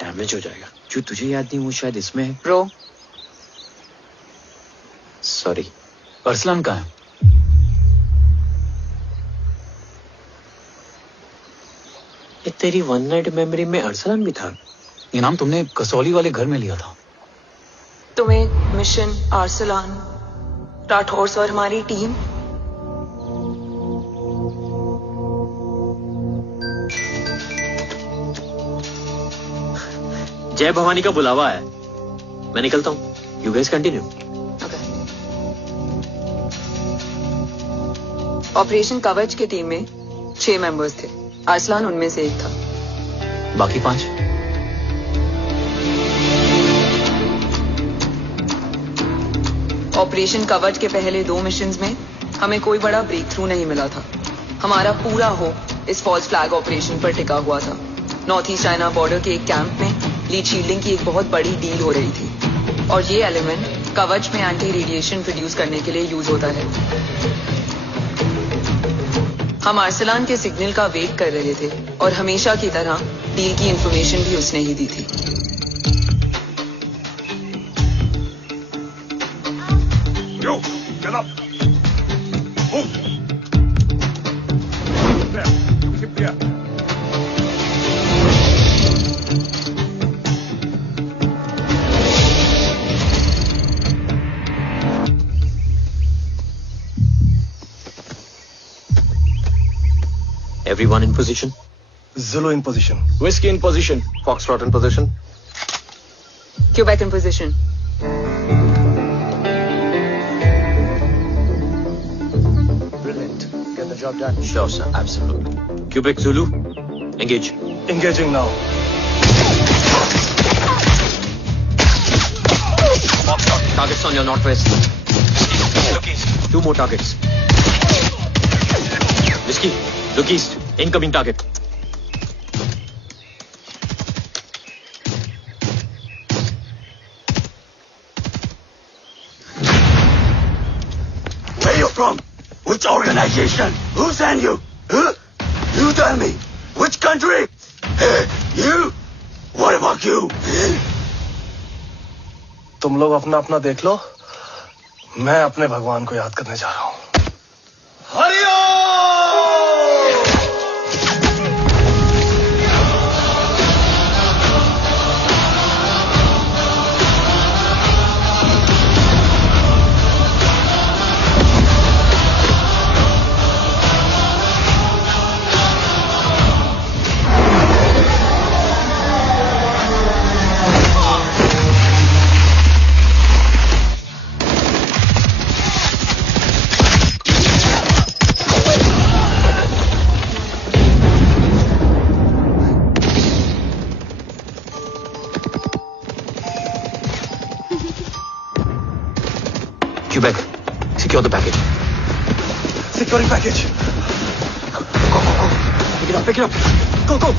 डैमेज हो जाएगा। जो तुझे याद नहीं वो शायद इसमें है। Bro sorry. अरसलान कहाँ है? तेरी वन नाइट मेमोरी में अरसलान भी था। ये नाम तुमने कसौली वाले घर में लिया था। तुम्हें मिशन अरसलान राठौर और हमारी टीम जय भवानी का बुलावा है, मैं निकलता हूँ। You guys continue. ऑपरेशन कवच की टीम में 6 मेंबर्स थे, अरसलान उनमें से एक था। बाकी 5? ऑपरेशन कवच के पहले 2 मिशंस में हमें कोई बड़ा ब्रेक थ्रू नहीं मिला था। हमारा पूरा होप इस फॉल्स फ्लैग ऑपरेशन पर टिका हुआ था। नॉर्थ ईस्ट चाइना बॉर्डर के एक कैंप में लीड शील्डिंग की एक बहुत बड़ी डील हो रही थी, और ये एलिमेंट कवच में एंटी रेडिएशन प्रोड्यूस करने के लिए यूज होता है। हम अरसलान के सिग्नल का वेट कर रहे थे, और हमेशा की तरह डील की इंफॉर्मेशन भी उसने ही दी थी। Yo, get up. Move. There. Keep there. Everyone in position? Zulu in position. Whiskey in position. Foxtrot in position. Quebec in position. Brilliant. Get the job done. Sure, sir. Absolutely. Quebec Zulu, engage. Engaging now. Targets on your northwest. Look east. 2 more targets. Whiskey, look east. Incoming target. Where you from? Which organization? Who sent you? Huh? You tell me. Which country? Hey, you? What about you? तुम लोग अपना अपना देख लो, मैं अपने भगवान को याद करने जा रहा हूँ। Quebec, secure the package. Securing package. Pick it up, pick it up. Go, go.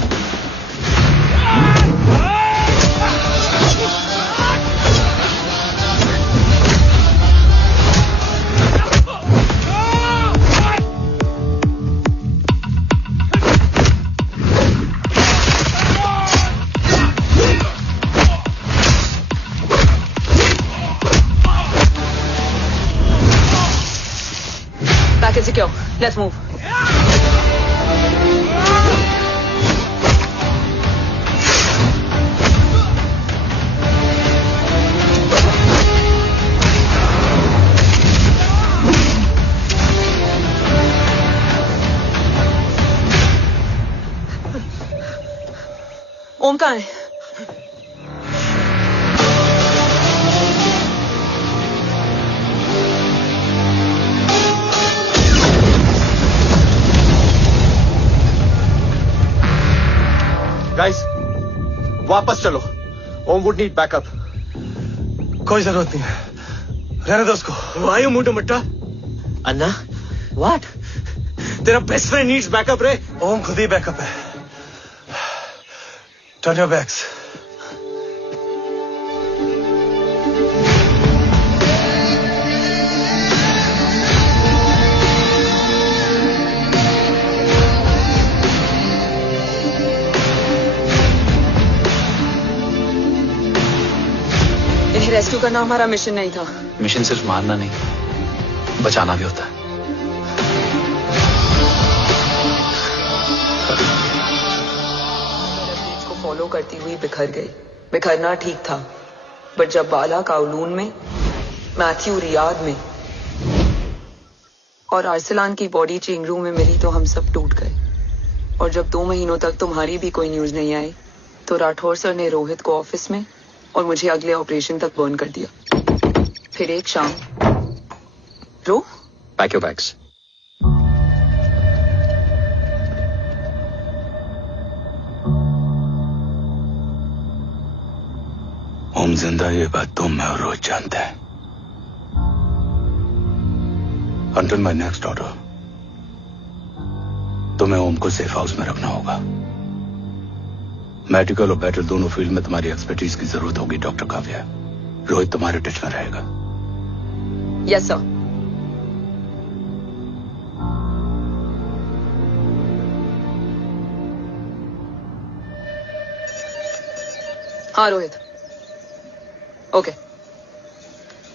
Let's move. ओम कहाँ है? गाइस, वापस चलो। ओम वुड नीड बैकअप। कोई जरूरत नहीं है, रहने दो उसको। वायु मुंडो मट्टा। अन्ना, व्हाट? तेरा बेस्ट फ्रेंड नीड्स बैकअप रे। ओम खुद ही बैकअप है। Turn your backs. इन्हें रेस्क्यू करना हमारा मिशन नहीं था। मिशन सिर्फ मारना नहीं, बचाना भी होता है। फॉलो करती हुई बिखर गई। बिखरना ठीक था, बट जब बाला काउलून में, मैथ्यू रियाद में और अरसलान की बॉडी चेंज रूम में मिली तो हम सब टूट गए। और जब 2 महीनों तक तुम्हारी भी कोई न्यूज नहीं आई तो राठौर सर ने रोहित को ऑफिस में और मुझे अगले ऑपरेशन तक बर्न कर दिया। फिर एक शाम रो पैक योर बैग्स। ओम जिंदा, ये बात तुम मैं और रोहित जानते हैं। अंटिल माय नेक्स्ट ऑर्डर तुम्हें ओम को सेफ हाउस में रखना होगा। मेडिकल और बैटल दोनों फील्ड में तुम्हारी एक्सपर्टीज की जरूरत होगी डॉक्टर काव्या। रोहित तुम्हारे टच में रहेगा। Yes sir. हाँ Rohit. Okay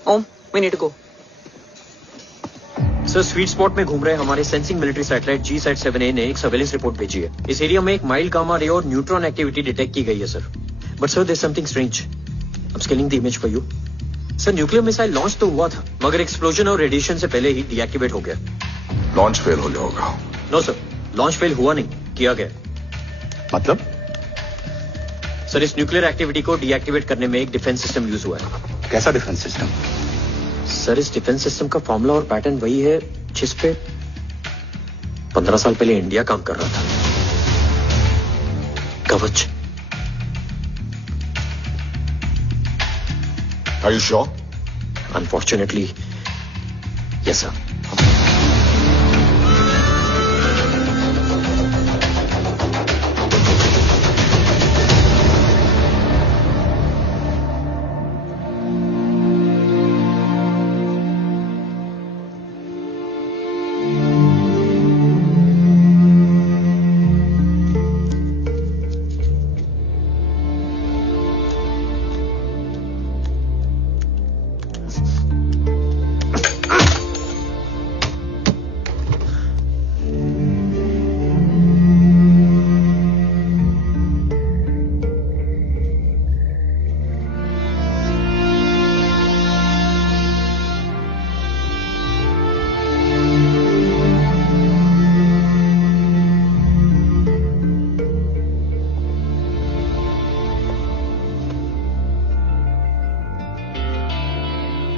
Om, we need to go. Sir, sweet spot में घूम रहे हमारे सेंसिंग मिलिट्री सैटेलाइट G-SAT-7A ने एक सर्वेलेंस रिपोर्ट भेजी है। इस एरिया में एक माइल्ड गामा रे और न्यूट्रॉन एक्टिविटी डिटेक्ट की गई है sir. But sir, there something strange. I am scanning the image for you. Sir, nuclear missile launch तो हुआ था, मगर एक्सप्लोजन और रेडिएशन से पहले ही डीएक्टिवेट हो गया। लॉन्च फेल हो गया होगा। नो सर, लॉन्च फेल हुआ नहीं, किया गया। मतलब? सर, इस न्यूक्लियर एक्टिविटी को डीएक्टिवेट करने में एक डिफेंस सिस्टम यूज हुआ है। कैसा डिफेंस सिस्टम? सर, इस डिफेंस सिस्टम का फॉर्मूला और पैटर्न वही है जिस पे 15 साल पहले इंडिया काम कर रहा था। कवच। Are you sure? Unfortunately, yes sir.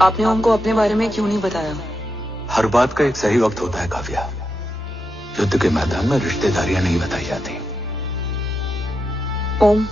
आपने ओम को अपने बारे में क्यों नहीं बताया? हर बात का एक सही वक्त होता है काव्या। युद्ध के मैदान में रिश्तेदारियां नहीं बताई जाती। ओम,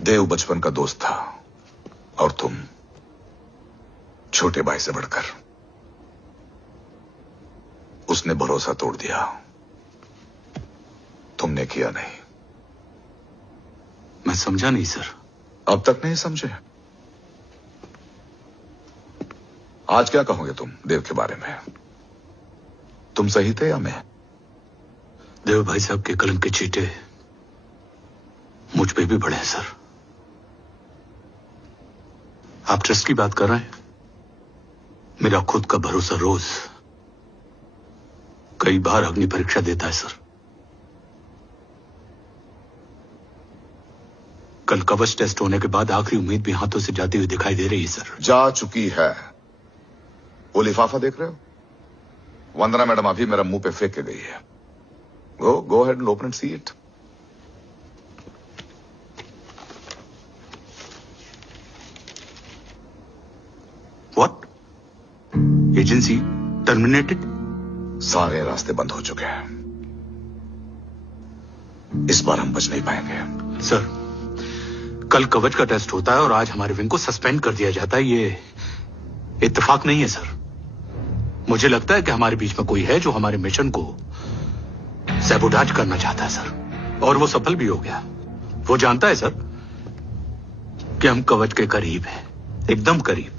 देव बचपन का दोस्त था और तुम छोटे भाई से बढ़कर उसने भरोसा तोड़ दिया, तुमने किया नहीं। मैं समझा नहीं सर। अब तक नहीं समझे? आज क्या कहोगे तुम देव के बारे में? तुम सही थे या मैं? देव भाई साहब के कलंक के चीटे मुझ पे भी पड़े हैं सर। आप ट्रस्ट की बात कर रहे हैं? मेरा खुद का भरोसा रोज कई बार अग्नि परीक्षा देता है सर। कल कवच टेस्ट होने के बाद आखिरी उम्मीद भी हाथों से जाती हुई दिखाई दे रही है सर। जा चुकी है। वो लिफाफा देख रहे हो? वंदना मैडम अभी मेरा मुंह पे फेंक के गई है। Go ahead and open and see it. What? Agency terminated? सारे रास्ते बंद हो चुके हैं। इस बार हम बच नहीं पाएंगे। सर, कल कवच का टेस्ट होता है और आज हमारे विंग को सस्पेंड कर दिया जाता है। ये इत्तेफाक नहीं है सर। मुझे लगता है कि हमारे बीच में कोई है जो हमारे मिशन को सैबोटाज करना चाहता है सर, और वो सफल भी हो गया। वो जानता है सर कि हम कवच के करीब हैं, एकदम करीब।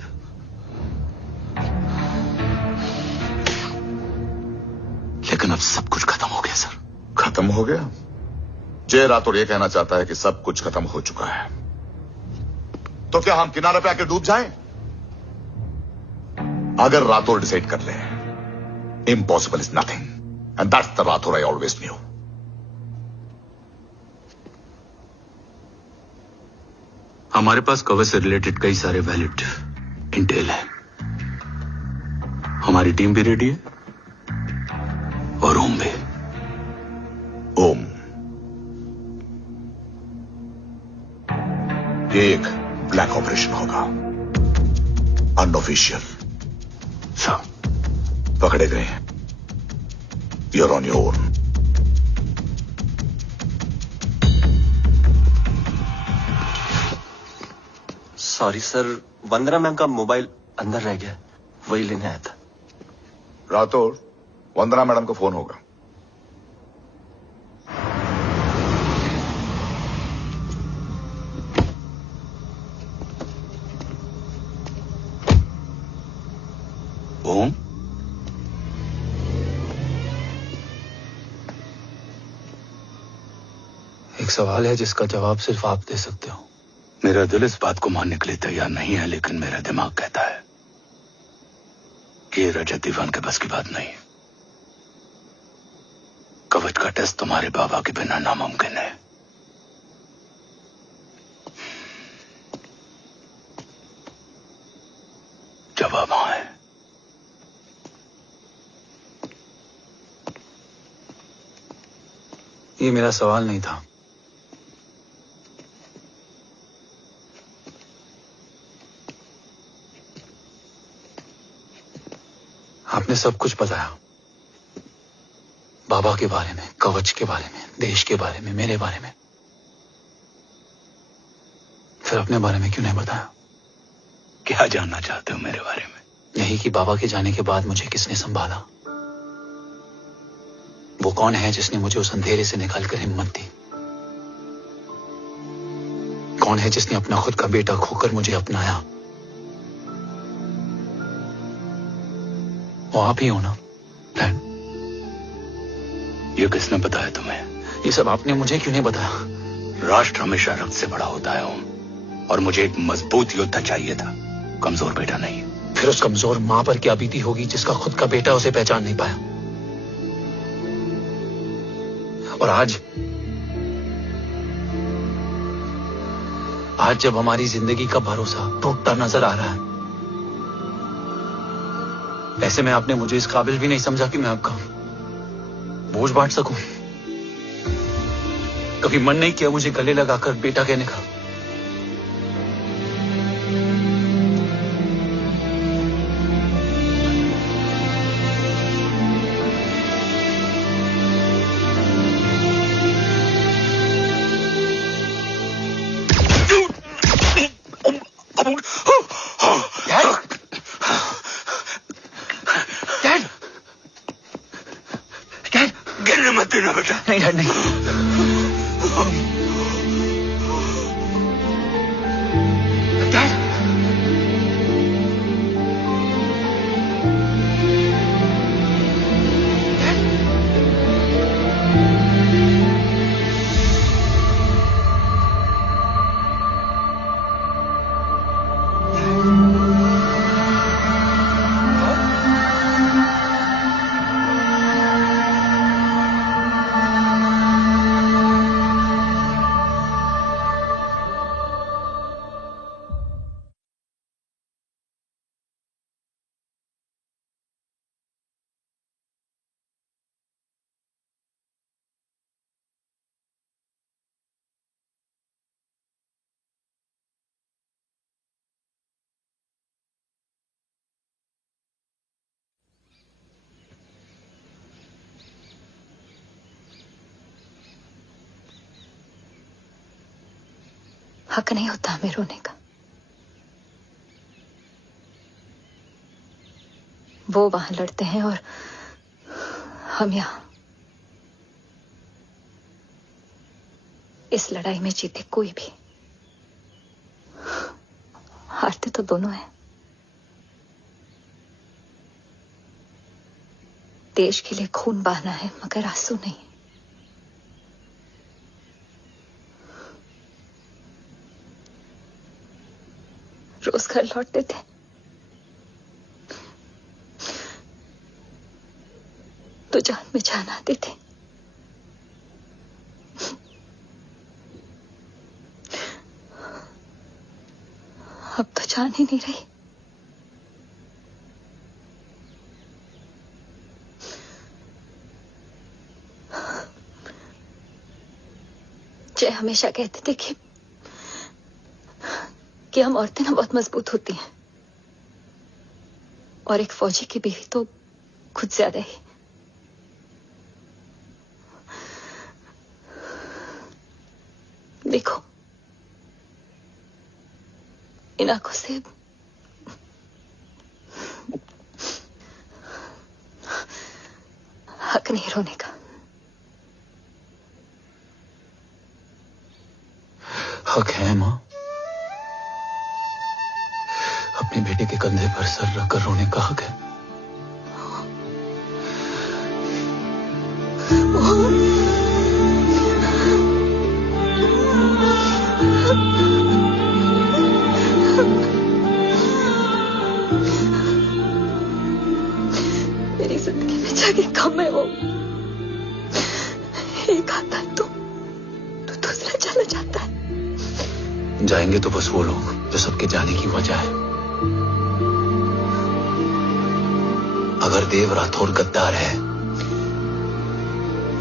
लेकिन अब सब कुछ खत्म हो गया सर। खत्म हो गया? जय राठौर ये कहना चाहता है कि सब कुछ खत्म हो चुका है। तो क्या हम किनारे पे आके डूब जाएं? अगर राठौर डिसाइड कर ले, impossible is nothing, and that's the Rathore I always new. हमारे पास कवच से रिलेटेड कई सारे वैलिड इंटेल है। हमारी टीम भी रेडी है और ओम भी। ओम, ये एक ब्लैक ऑपरेशन होगा, अनऑफिशियल। सर, पकड़े गए, you're on your own. Sorry sir, Vandana ma'am का मोबाइल अंदर रह गया, वही लेने आया था। राठौर, वंदना मैडम को फोन होगा। ओम, एक सवाल है जिसका जवाब सिर्फ आप दे सकते हो। मेरा दिल इस बात को मानने के लिए तैयार नहीं है, लेकिन मेरा दिमाग कहता है कि ये रजत दीवान के बस की बात नहीं। कवच का टेस्ट तुम्हारे बाबा के बिना नामुमकिन है। जवाब हाँ है। ये मेरा सवाल नहीं था। आपने सब कुछ बताया, बाबा के बारे में, कवच के बारे में, देश के बारे में, मेरे बारे में। फिर अपने बारे में क्यों नहीं बताया? क्या जानना चाहते हो मेरे बारे में? यही कि बाबा के जाने के बाद मुझे किसने संभाला, वो कौन है जिसने मुझे उस अंधेरे से निकालकर हिम्मत दी, कौन है जिसने अपना खुद का बेटा खोकर मुझे अपनाया। वो आप ही हो ना डैड? ये किसने बताया तुम्हें? ये सब आपने मुझे क्यों नहीं बताया? राष्ट्र हमेशा रक्त से बड़ा होता है ओम, और मुझे एक मजबूत योद्धा चाहिए था, कमजोर बेटा नहीं। फिर उस कमजोर मां पर क्या बीती होगी जिसका खुद का बेटा उसे पहचान नहीं पाया। और आज जब हमारी जिंदगी का भरोसा टूटता नजर आ रहा है, ऐसे में आपने मुझे इस काबिल भी नहीं समझा कि मैं आपका बोझ बांट सकूं। कभी मन नहीं किया मुझे गले लगाकर बेटा कहने का? जलने मत देना बेटा। नहीं डैड नहीं। हक नहीं होता हमें रोने का। वो वहां लड़ते हैं और हम यहां। इस लड़ाई में जीते कोई भी, हारते तो दोनों हैं। देश के लिए खून बहाना है मगर आंसू नहीं। रोज घर लौटते थे, तो जान में जान आते थे। अब तो जान ही नहीं रही। जय हमेशा कहते थे कि हम औरतें ना बहुत मजबूत होती हैं, और एक फौजी की बीवी तो खुद ज्यादा ही। देखो, इन आंखों से हक नहीं रोने का। हक है मां। अपने बेटे के कंधे पर सर रखकर रोने का हक है। मेरी जिंदगी में जाके कम है वो। एक आता तो दूसरा चला जाता है। जाएंगे तो बस वो लोग जो सबके जाने की वजह है। अगर देव राठौर गद्दार है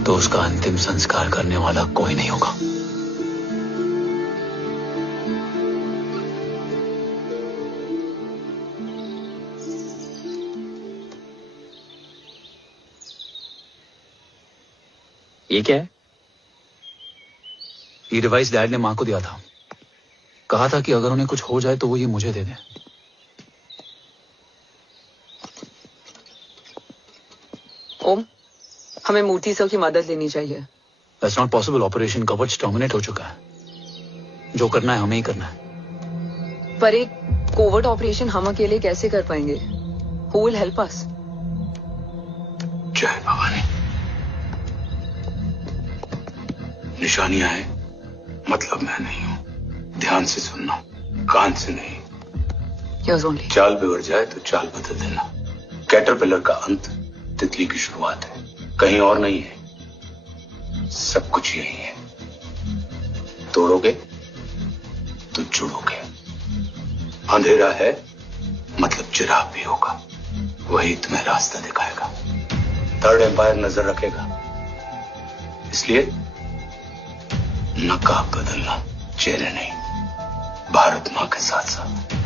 तो उसका अंतिम संस्कार करने वाला कोई नहीं होगा। ये क्या है? ये डिवाइस डैड ने मां को दिया था। कहा था कि अगर उन्हें कुछ हो जाए तो वो ये मुझे दे दें। ओम, हमें मूर्ति सर की मदद लेनी चाहिए। That's not possible. ऑपरेशन कवच टर्मिनेट हो चुका है। जो करना है हमें ही करना है। पर एक कोवर्ट ऑपरेशन हम अकेले कैसे कर पाएंगे? Who will help us? जय भवानी। निशानियां हैं, मतलब मैं नहीं हूं। ध्यान से सुनना, कान से नहीं। Here's only. चाल बिगड़ जाए तो चाल बदल देना। कैटरपिलर का अंत तितली की शुरुआत है, कहीं और नहीं है। सब कुछ यही है। तोड़ोगे तो जुड़ोगे। अंधेरा है मतलब चिराग भी होगा, वही तुम्हें रास्ता दिखाएगा। थर्ड एम्पायर नजर रखेगा, इसलिए नकाब बदलना, चेहरे नहीं। भारत मां के साथ साथ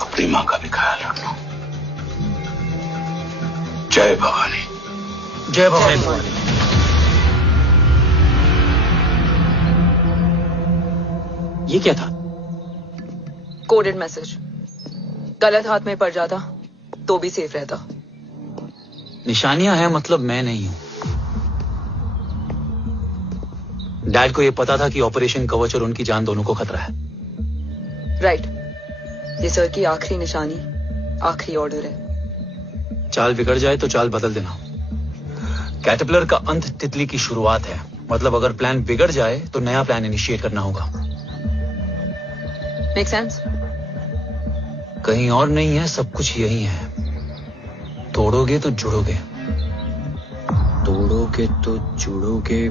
अपनी मां का भी ख्याल रखना। जय भवानी। जय भवानी। ये क्या था? Coded message. गलत हाथ में पड़ जाता तो भी सेफ रहता। निशानियां हैं मतलब मैं नहीं हूं। डैड को यह पता था कि ऑपरेशन कवच और उनकी जान दोनों को खतरा है। राइट, ये सर की आखिरी निशानी, आखिरी ऑर्डर है। चाल बिगड़ जाए तो चाल बदल देना। कैटरपिलर का अंत तितली की शुरुआत है। मतलब अगर प्लान बिगड़ जाए तो नया प्लान इनिशिएट करना होगा। Make sense? कहीं और नहीं है, सब कुछ यही है। तोड़ोगे तो जुड़ोगे, तोड़ोगे तो जुड़ोगे,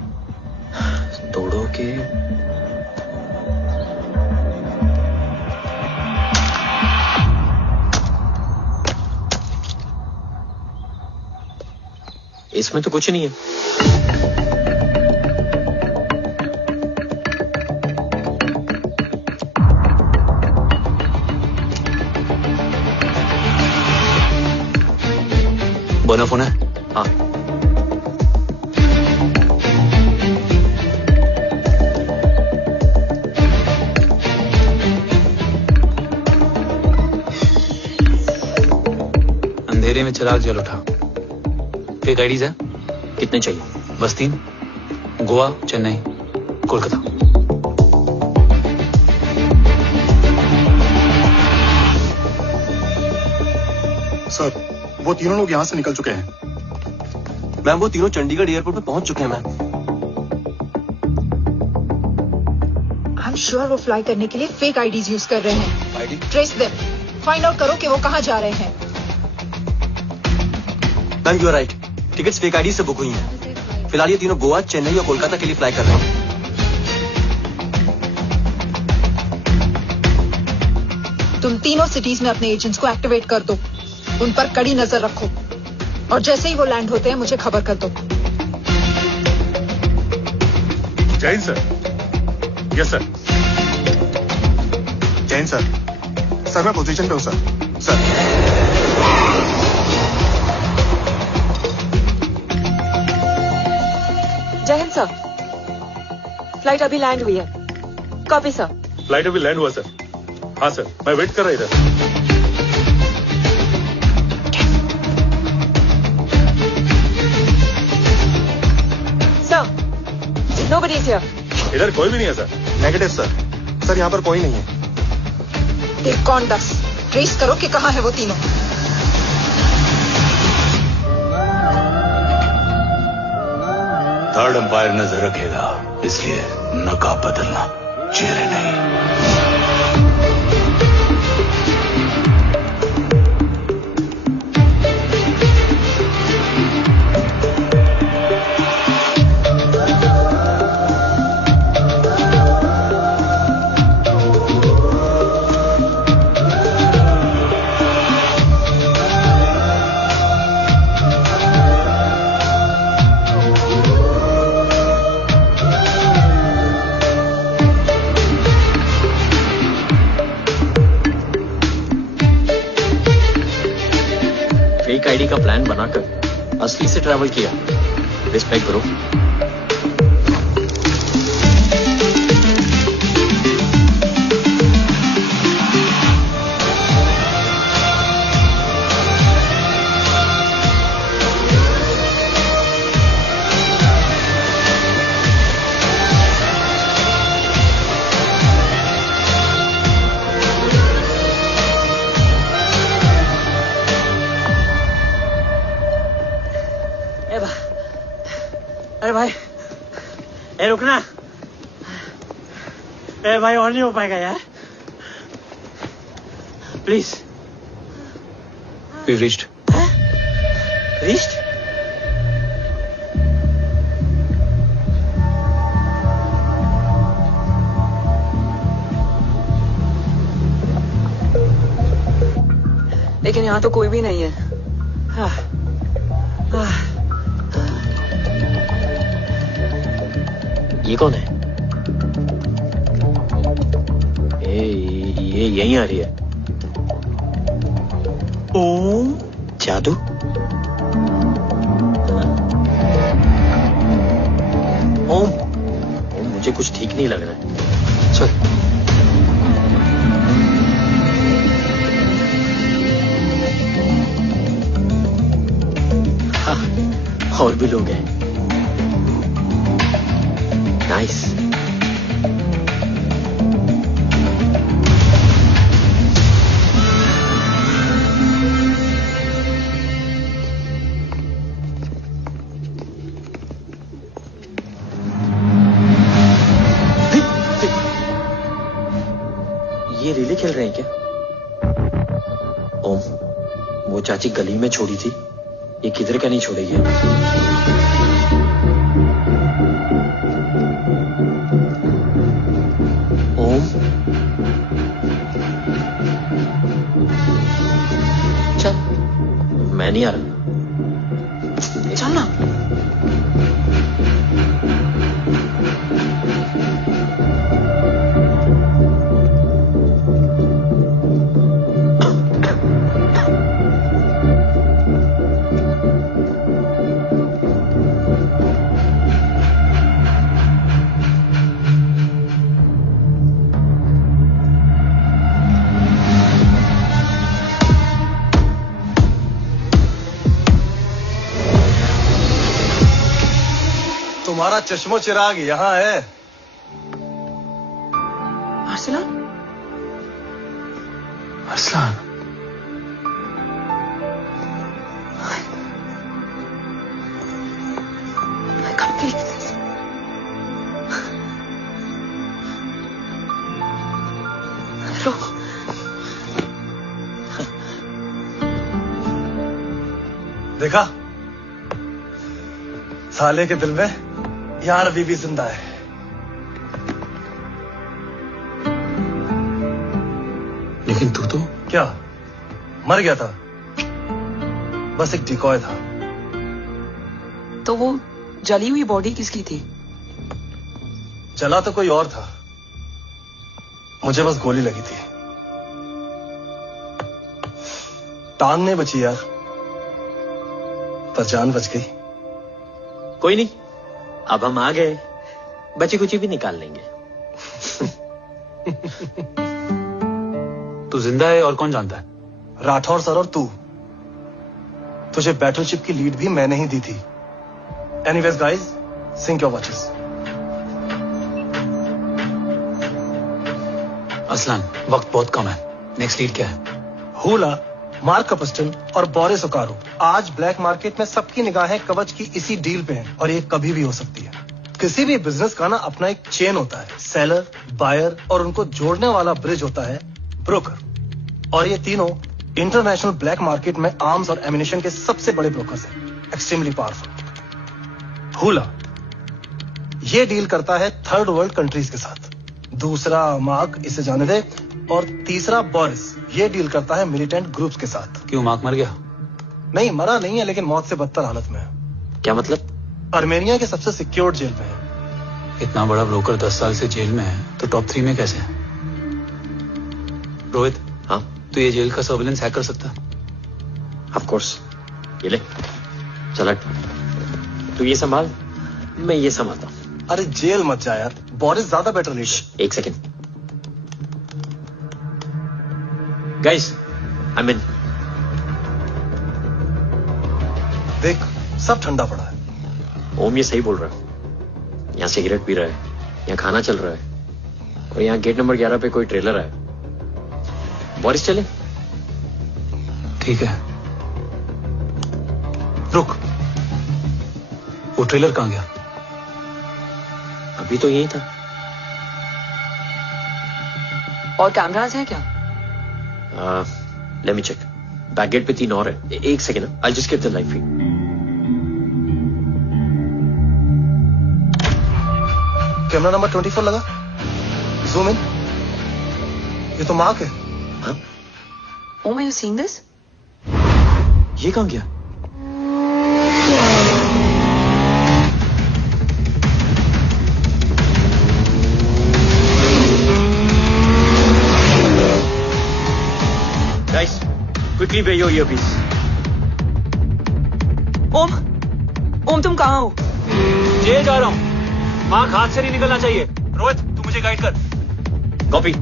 तोड़ोगे। इसमें तो कुछ नहीं है। बना फोन है? हाँ। अंधेरे में चिराग जल उठा। फेक आईडीज है? कितने चाहिए? बस 3। गोवा, चेन्नई, कोलकाता। सर, वो तीनों लोग यहाँ से निकल चुके हैं। मैम, वो तीनों चंडीगढ़ एयरपोर्ट पे पहुंच चुके हैं मैम। आई एम श्योर वो फ्लाई करने के लिए फेक आईडीज यूज कर रहे हैं। ट्रेस देम, फाइंड आउट करो कि वो कहाँ जा रहे हैं। Ma'am, you are right, tickets fake ID से बुक हुई हैं। फिलहाल ये तीनों गोवा, चेन्नई और कोलकाता के लिए फ्लाई कर रहे हैं। तुम तीनों सिटीज में अपने एजेंट्स को एक्टिवेट कर दो। उन पर कड़ी नजर रखो और जैसे ही वो लैंड होते हैं मुझे खबर कर दो। Jain sir. Yes sir. Jain sir. Sir मैं पोजीशन पे हूँ सर। सर। जय हिंद सर, फ्लाइट अभी लैंड हुई है। Copy sir. फ्लाइट अभी लैंड हुआ सर। हाँ सर, मैं वेट कर रहा इधर। Nobody is here. इधर कोई भी नहीं है सर। Negative sir. सर यहाँ पर कोई नहीं है। देख कौन दस, ट्रेस करो कि कहाँ है वो तीनों। थर्ड अंपायर नजर रखेगा, इसलिए नकाब बदलना, चेहरे नहीं। आईडी का प्लान बनाकर असली से ट्रैवल किया। रिस्पेक्ट करो। अरे भाई, ए रुकना। ए भाई और नहीं हो पाएगा यार, प्लीज। We've reached. Reached? लेकिन यहाँ तो कोई भी नहीं है। ये कौन है? ये यहीं आ रही है। ओम जादू? ओम मुझे कुछ ठीक नहीं लग रहा है। चल। और भी लोग हैं। नाइस। ये रिले खेल रहे हैं क्या? ओम, वो चाची गली में छोड़ी थी, ये किधर का नहीं छोड़ेगी। ओम, चल। मैं नहीं आ रहा। चल ना। तुम्हारा चश्मो चिराग यहाँ है। Arsalan, Arsalan, I can't believe this. रो। देखा, साले के दिल में यार अभी भी जिंदा है। लेकिन तू तो क्या मर गया था? बस एक डिकॉय था। तो वो जली हुई बॉडी किसकी थी? जला तो कोई और था, मुझे बस गोली लगी थी। टांग नहीं बची यार, पर जान बच गई। कोई नहीं, अब हम आ गए, बची कुची भी निकाल लेंगे। तू जिंदा है और कौन जानता है? राठौर सर और तू। तुझे बैटलशिप की लीड भी मैंने ही दी थी। Anyways guys, sync your watches. Aslan, वक्त बहुत कम है, नेक्स्ट लीड क्या है? हुला, मार्क कपस्टन और बोरिस ओकारो आज ब्लैक मार्केट में सबकी निगाहें कवच की इसी डील पे हैं, और ये कभी भी हो सकती है। किसी भी बिजनेस का ना अपना एक चेन होता है, सेलर, बायर और उनको जोड़ने वाला ब्रिज होता है ब्रोकर। और ये तीनों इंटरनेशनल ब्लैक मार्केट में आर्म्स और एमिनेशन के सबसे बड़े ब्रोकर्स हैं, एक्सट्रीमली पावरफुल। हुला ये डील करता है थर्ड वर्ल्ड कंट्रीज के साथ, दूसरा मार्क, इसे जाने दे, और तीसरा बोरिस ये डील करता है मिलिटेंट ग्रुप्स के साथ। क्यों, मार्क मर गया? नहीं, मरा नहीं है, लेकिन मौत से बदतर हालत में है। क्या मतलब? आर्मेनिया के सबसे सिक्योर्ड जेल में है। इतना बड़ा ब्रोकर 10 साल से जेल में है, तो टॉप 3 में कैसे है? रोहित, हाँ, तो ये जेल का सर्विलेंस हैक कर सकता? Of course. ये ले, चल तू ये संभाल, मैं ये संभालता हूँ। अरे जेल मत जा यार, बोरिस ज्यादा बेटर लीडर। एक सेकेंड गाइस, आई मीन देख, सब ठंडा पड़ा है। ओम ये सही बोल रहा है। यहाँ सिगरेट पी रहा है, यहाँ खाना चल रहा है, और यहाँ गेट नंबर 11 पे कोई ट्रेलर है। बोरिस चले? ठीक है, रुक, वो ट्रेलर कहाँ गया? अभी तो यही था। और कैमरास हैं क्या? Let me check. Back gate पे 3 और है। एक second, I just get the live feed. Camera number 24 लगा, जूम इन। ये तो मार्क है। हाँ? Oh, are you seeing this? ये कहाँ गया? Guys, quickly wear your earpiece. ओम तुम कहाँ हो? जेल जा रहा हूँ। मार्क हाथ से नहीं निकलना चाहिए। रोहित, तू मुझे गाइड कर। कॉपी।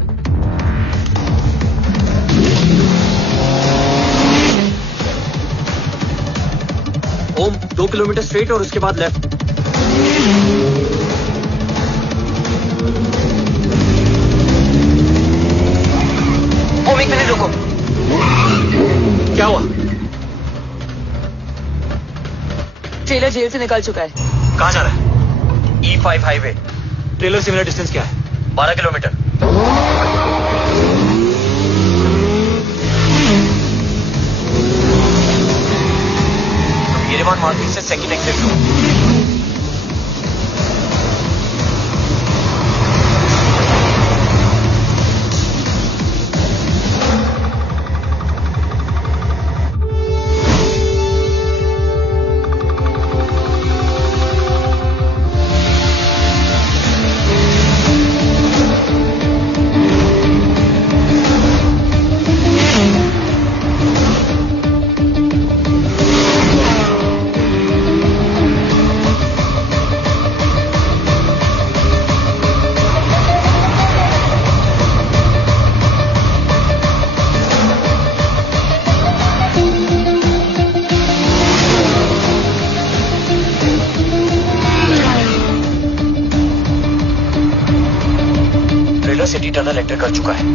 ओम 2 किलोमीटर स्ट्रेट और उसके बाद लेफ्ट। ओम 1 मिनट रुको। क्या हुआ? ट्रेलर जेल से निकल चुका है। कहाँ जा रहा है? E5 highway. ट्रेलर से मेरा डिस्टेंस क्या है? 12 किलोमीटर। येरेवान मार्केट से सेकंड एग्जिट लो। सिटी टनल एंटर कर चुका है।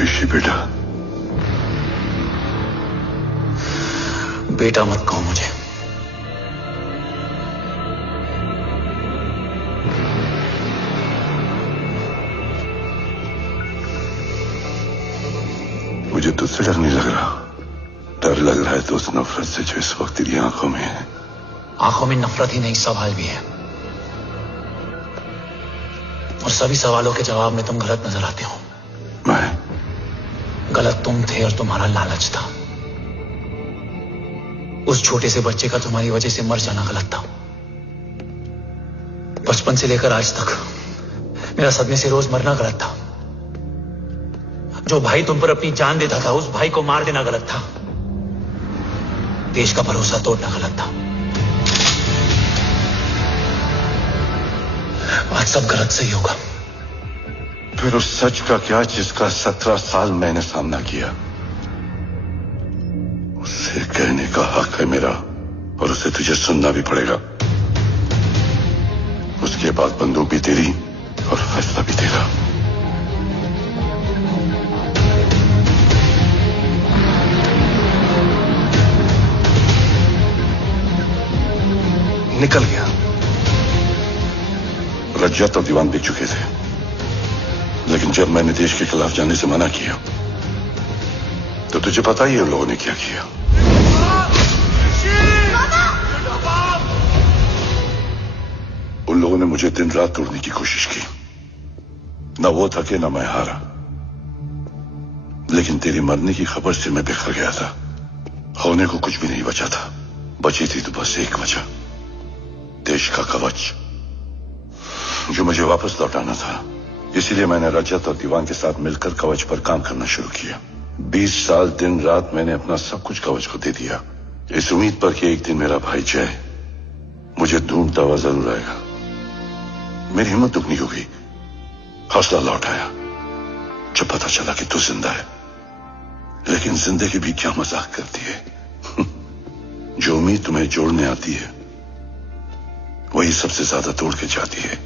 ऋषि बेटा, बेटा मत कहो मुझे। मुझे तुझसे डर नहीं लग रहा, डर लग रहा है तो उस नफरत से जो इस वक्त तेरी आंखों में है। आंखों में नफरत ही नहीं, सवाल भी है, और सभी सवालों के जवाब में तुम गलत नजर आते हो। मैं गलत तुम थे और तुम्हारा लालच था। उस छोटे से बच्चे का तुम्हारी वजह से मर जाना गलत था। बचपन से लेकर आज तक मेरा सदमे से रोज मरना गलत था। जो भाई तुम पर अपनी जान देता था, उस भाई को मार देना गलत था। देश का भरोसा तोड़ना गलत था। आज सब गलत सही होगा। फिर उस सच का क्या जिसका 17 साल मैंने सामना किया? उसे कहने का हक है मेरा, और उसे तुझे सुनना भी पड़ेगा। उसके बाद बंदूक भी तेरी और फैसला भी तेरा। निकल गया। रज्जत और दीवान बिक चुके थे, लेकिन जब मैंने देश के खिलाफ जाने से मना किया तो तुझे पता ही है उन लोगों ने क्या किया। उन लोगों ने मुझे दिन रात तोड़ने की कोशिश की। ना वो थके ना मैं हारा, लेकिन तेरी मरने की खबर से मैं बिखर गया था। होने को कुछ भी नहीं बचा था। बची थी तो बस एक वजह, देश का कवच, जो मुझे वापस लौटाना था। इसीलिए मैंने रजत और दीवान के साथ मिलकर कवच पर काम करना शुरू किया। 20 साल दिन रात मैंने अपना सब कुछ कवच को दे दिया, इस उम्मीद पर कि एक दिन मेरा भाई जय मुझे ढूंढता हुआ जरूर आएगा। मेरी हिम्मत दुगनी हो गई, हौसला लौट आया जब पता चला कि तू जिंदा है। लेकिन जिंदगी भी क्या मजाक करती है। जो उम्मीद तुम्हें जोड़ने आती है वही सबसे ज्यादा तोड़ के जाती है।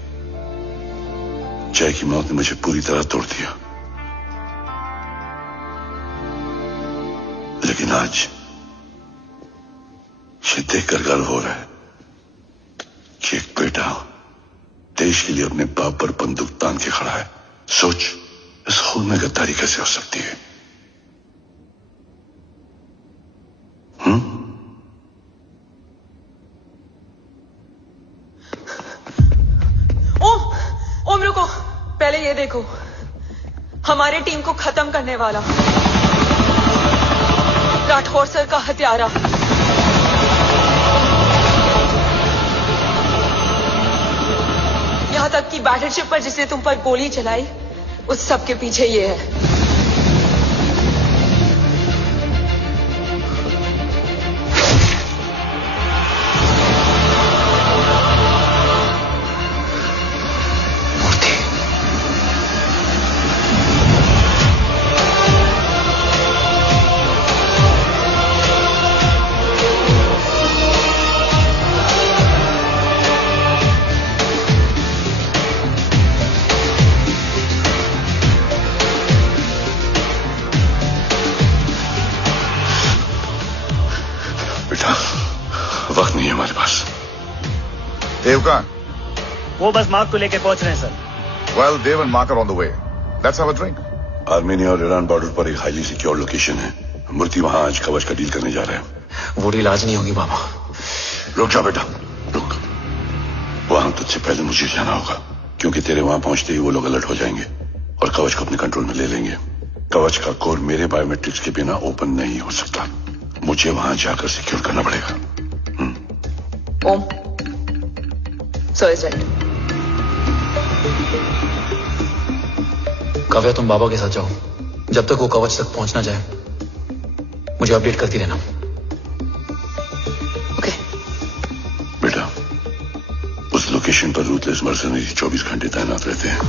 जय की मौत ने मुझे पूरी तरह तोड़ दिया, लेकिन आज ये देखकर गर्व हो रहा है कि एक बेटा देश के लिए अपने बाप पर बंदूक तान के खड़ा है। सोच, इस खून में गद्दारी कैसे हो सकती है? ओम रुको, पहले ये देखो, हमारे टीम को खत्म करने वाला राठौर सर का हत्यारा। यहां तक कि बैटलशिप पर जिसने तुम पर गोली चलाई, उस सब के पीछे ये है। वक्त नहीं है हमारे पास। देवकान, वो बस मार्क को लेके पहुंच रहे हैं sir. Well, Dev and Mark are on the way. Let's have a drink. Armenia और ईरान बॉर्डर पर एक हाईली सिक्योर लोकेशन है। मूर्ति वहां आज कवच का डील करने जा रहे हैं। वो डील आज नहीं होगी बाबा। रुक जा बेटा, रुक। वहां तुझसे पहले मुझे जाना होगा, क्योंकि तेरे वहां पहुंचते ही वो लोग अलर्ट हो जाएंगे और कवच को अपने कंट्रोल में ले लेंगे। कवच का कोड मेरे बायोमेट्रिक्स के बिना ओपन नहीं हो सकता। मुझे वहां जाकर सिक्योर करना पड़ेगा। ओम, सर इज राइट। काव्या, तुम बाबा के साथ जाओ। जब तक वो कवच तक पहुंच ना जाए मुझे अपडेट करती रहना। ओके। बेटा, उस लोकेशन पर रूथलेस मर्सनरी 24 घंटे तैनात रहते हैं।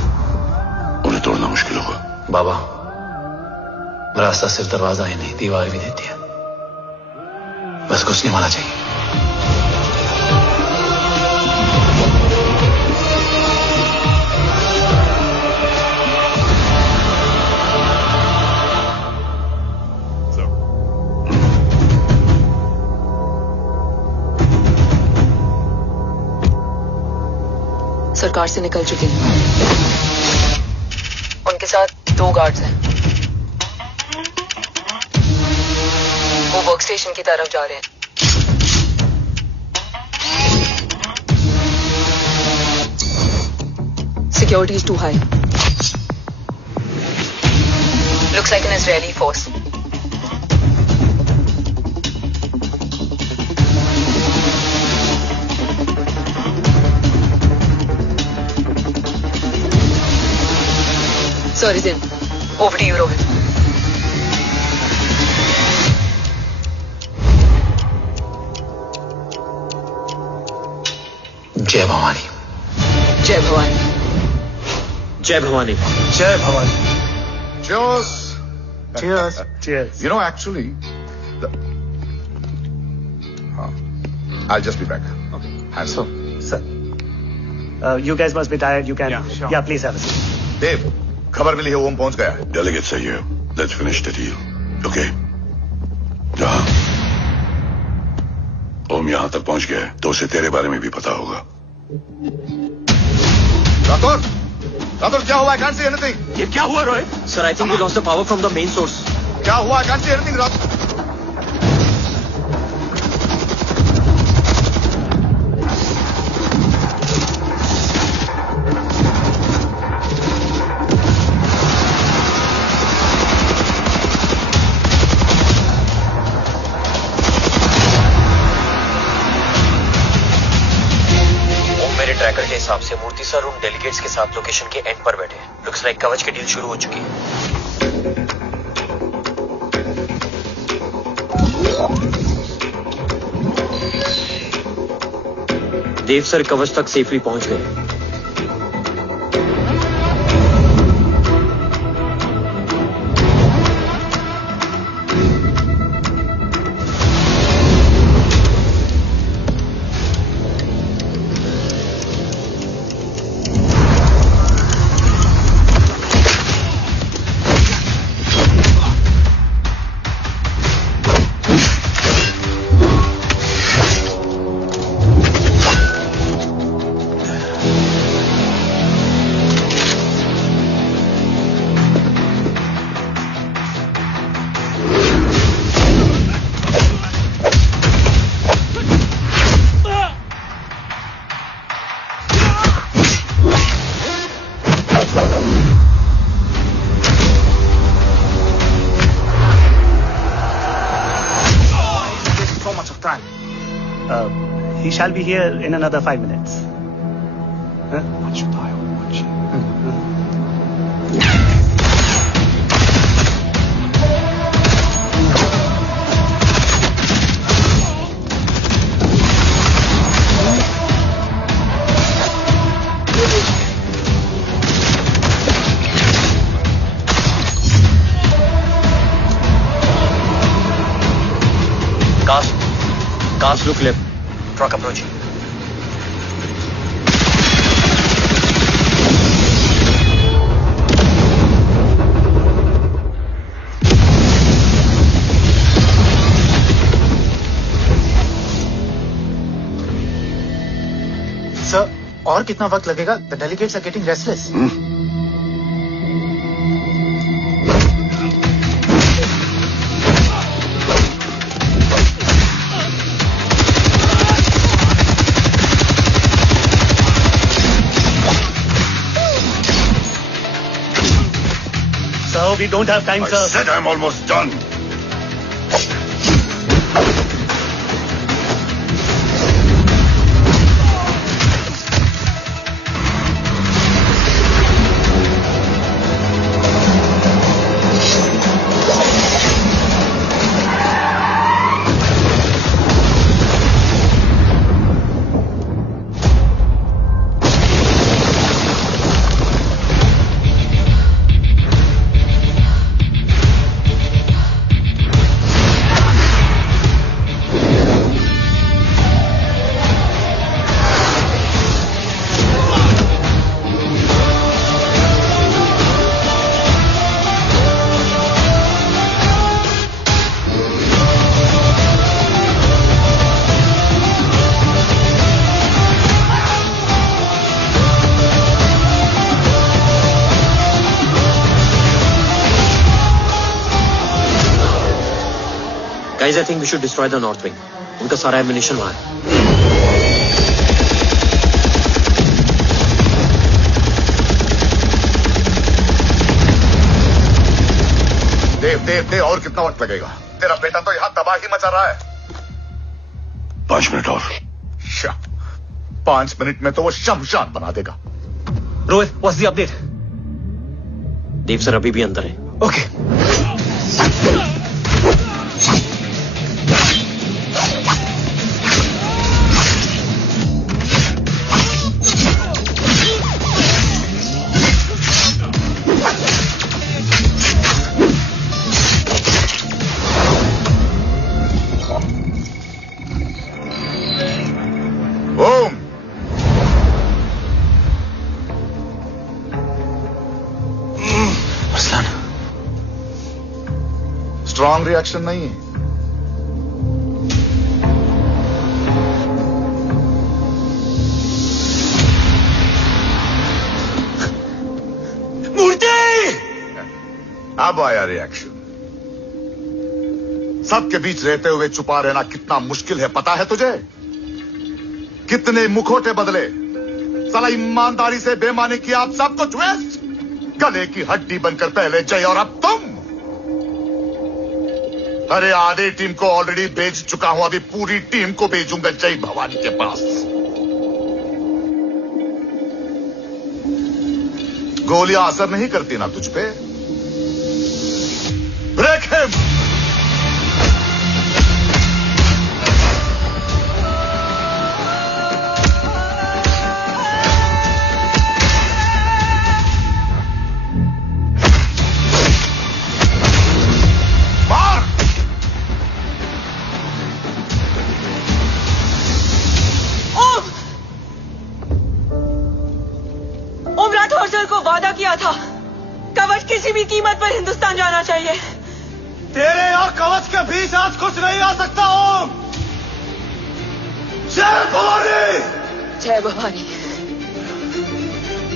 उन्हें तोड़ना मुश्किल होगा। बाबा, रास्ता सिर्फ दरवाजा ही नहीं, दीवार भी देती है। बस कुछ नहीं माना चाहिए। सरकार से निकल चुके हैं। उनके साथ 2 गार्ड्स हैं। वो वर्क स्टेशन की तरफ जा रहे हैं। Security is too high. Looks like an Israeli force. Sorry, Zin. Over to you, Rohit. जय भवानी। जय भवानी। जय भवानी। जय Bhavani. Cheers. Cheers. Cheers. You know, actually, I'll just be back. Okay. Handsome. Sir. You guys must be tired. You can. Yeah, sure. Yeah, please have a seat. Dave, खबर मिली है ओम पहुंच गया है। डेलीगेट सही है। Let's finish the deal. Okay. जहां ओम यहां तक पहुंच गया है तो उसे तेरे बारे में भी पता होगा। रातुर क्या हुआ? I can't see anything. ये क्या हुआ Rohit? Sir, I think we lost the power from the main source. क्या हुआ? I can't see anything, Rathore. Tracker के हिसाब से मूर्ति सर उन डेलीगेट्स के साथ लोकेशन के एंड पर बैठे हैं। लुक्स लाइक कवच की डील शुरू हो चुकी है। देव सर कवच तक सेफली पहुंच गए। He shall be here in another 5 minutes. Huh? Cars look left. Truck approaching. Sir, और कितना वक्त लगेगा? The delegates are getting restless. Sir, we don't have time, sir. I said I'm almost done. Guys, I think we should destroy the north wing. उनका सारा एमिनिशन वहां है। देव और कितना वक्त लगेगा? तेरा बेटा तो यहाँ तबाही मचा रहा है। 5 मिनट और। 5 मिनट में तो वो शमशान बना देगा। Rohit, what's the update? Dev sir अभी भी अंदर है। ओके। स्ट्रॉन्ग रिएक्शन नहीं है। मूर्ति! अब आया रिएक्शन। सबके बीच रहते हुए छुपा रहना कितना मुश्किल है पता है तुझे? कितने मुखौटे बदले, साला ईमानदारी से बेईमानी किया, आप सब कुछ वेस्ट। गले की हड्डी बनकर पहले जय और अब तुम। अरे आधे टीम को ऑलरेडी भेज चुका हूं, अभी पूरी टीम को भेजूंगा जय भवानी के पास। गोलियां असर नहीं करती ना तुझ पे? Break him. को वादा किया था, कवच किसी भी कीमत पर हिंदुस्तान जाना चाहिए। तेरे और कवच के बीच आज कुछ नहीं आ सकता। ओम, जय भवानी। जय भवानी।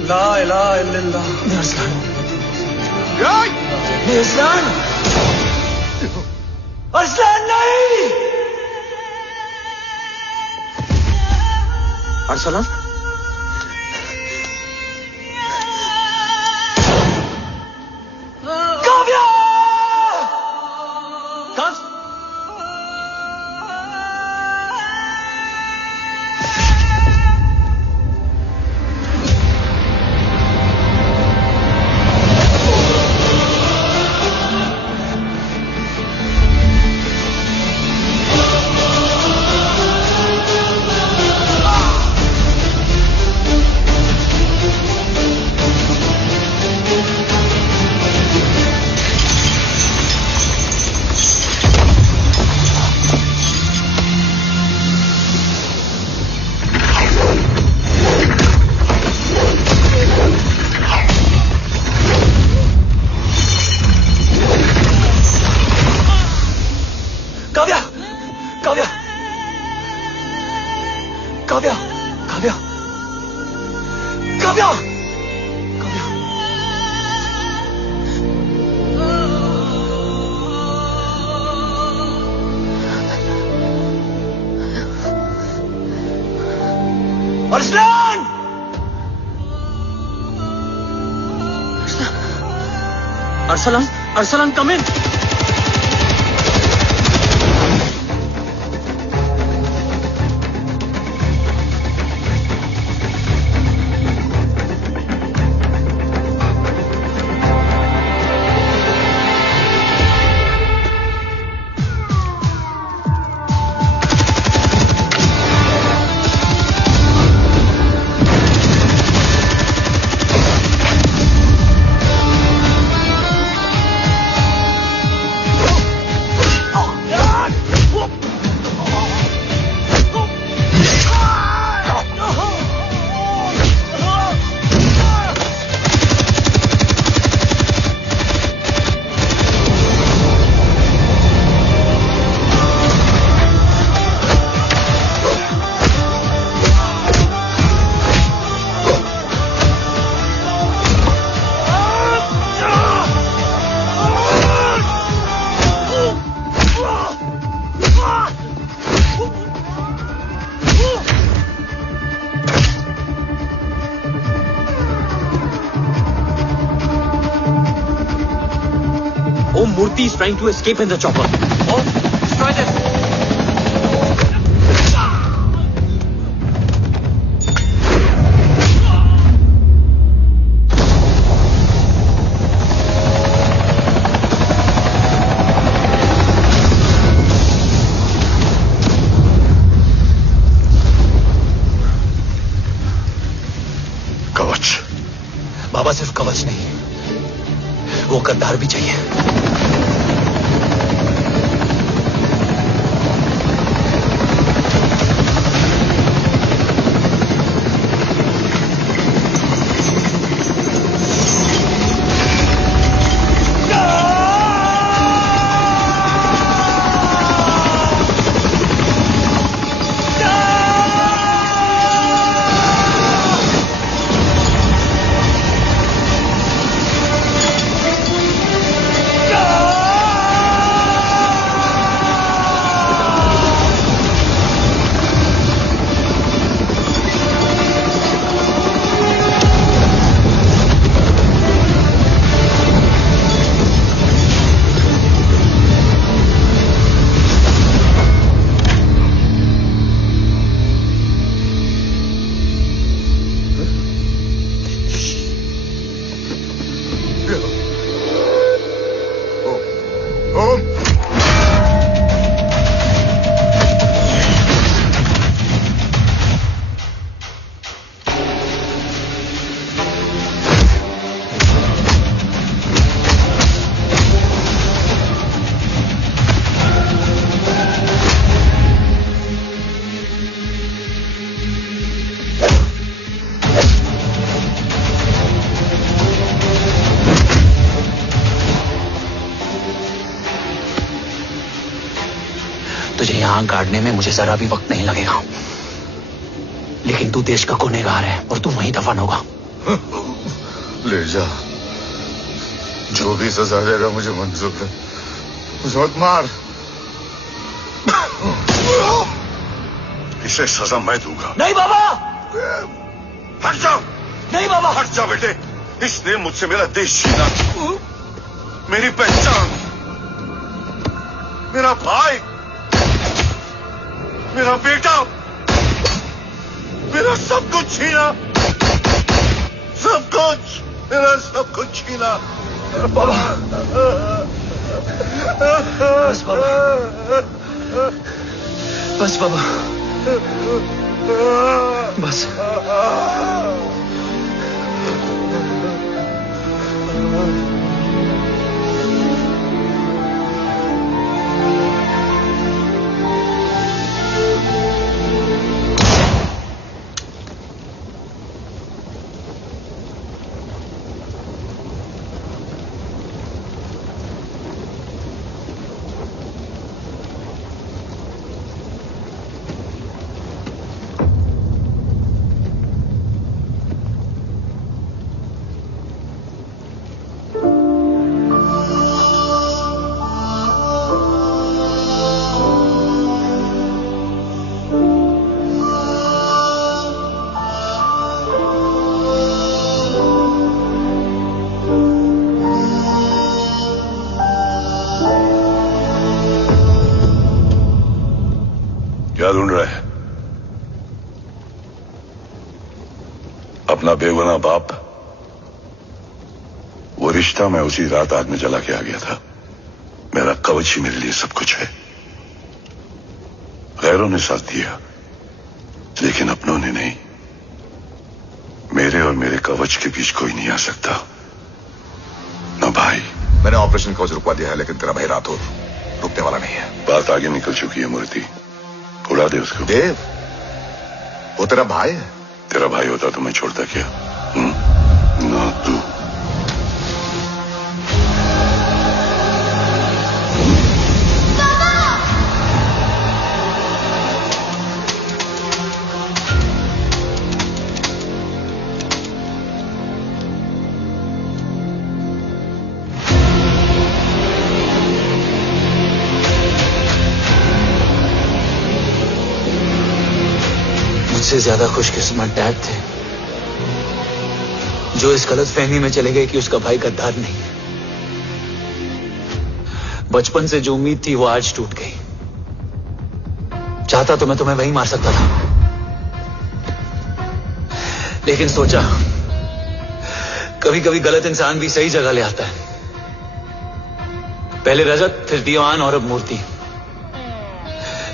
ला इलाहा इल्लल्लाह। अरसलान, अरसलान नहीं। अरसलान, अरसलान! अरसलान, अरसलान कम इन। Murthy is trying to escape in the chopper. Oh, destroy this. बाबा सिर्फ कवच नहीं, वो गद्दार भी चाहिए। तुझे यहां गाड़ने में मुझे जरा भी वक्त नहीं लगेगा, लेकिन तू देश का गुनहगार है और तू वहीं दफन होगा। ले जा, जो भी सजा देगा मुझे मंजूर है, मुझे मत मार। इसे सजा मैं दूंगा। नहीं बाबा, हट जाओ। नहीं बाबा, हट जाओ बेटे। इसने मुझसे मेरा देश छीना, मेरी पहचान, मेरा भाई, मेरा बेटा, मेरा सब कुछ छीना, सब कुछ, मेरा सब कुछ छीना। बाबा, बस बाबा, बस बाबा, बस। क्या ढूंढ रहा है? अपना बेगुनाह बाप। वो रिश्ता मैं उसी रात आग में जला के आ गया था। मेरा कवच ही मेरे लिए सब कुछ है। गैरों ने साथ दिया, लेकिन अपनों ने नहीं। मेरे और मेरे कवच के बीच कोई नहीं आ सकता, न भाई। मैंने ऑपरेशन कवच रुकवा दिया है, लेकिन तेरा भाई राठौर रुकने वाला नहीं है। बात आगे निकल चुकी है मूर्ति, उड़ा दे उसको। देव, वो तेरा भाई है। तेरा भाई होता तो मैं छोड़ता क्या? ना तू। मुझसे ज्यादा खुशकिस्मत डैड थे, जो इस गलतफहमी में चले गए कि उसका भाई गद्दार नहीं है। बचपन से जो उम्मीद थी वो आज टूट गई। चाहता तो मैं तुम्हें वहीं मार सकता था, लेकिन सोचा कभी कभी गलत इंसान भी सही जगह ले आता है। पहले रजत, फिर दीवान और अब मूर्ति।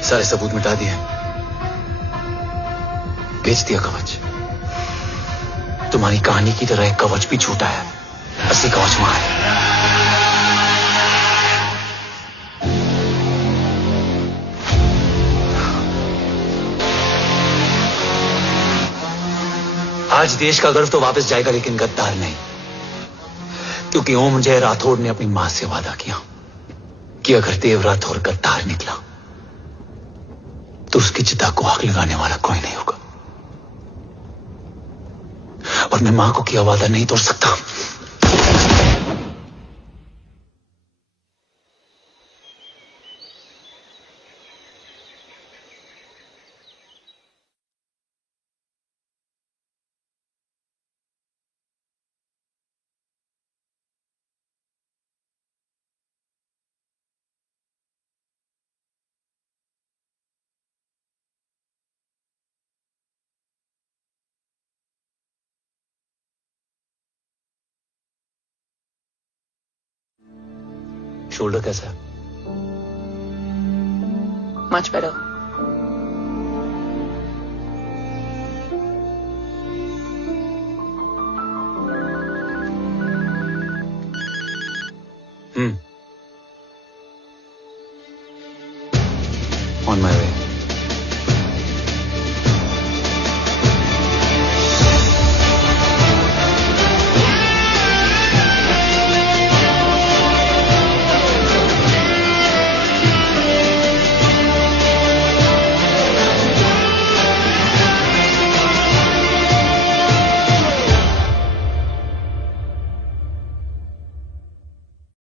सारे सबूत मिटा दिए, बेच दिया कवच। तुम्हारी कहानी की तरह एक कवच भी छूटा है। असली कवच वहां है। आज देश का गर्व तो वापस जाएगा, लेकिन गद्दार नहीं। क्योंकि ओम जय राठौड़ ने अपनी मां से वादा किया कि अगर देव राठौड़ गद्दार निकला तो उसकी चिता को आग लगाने वाला कोई नहीं होगा। और मैं मां को किया वादा नहीं तोड़ सकता। शोल्डर कैसा है? Much better. On my way.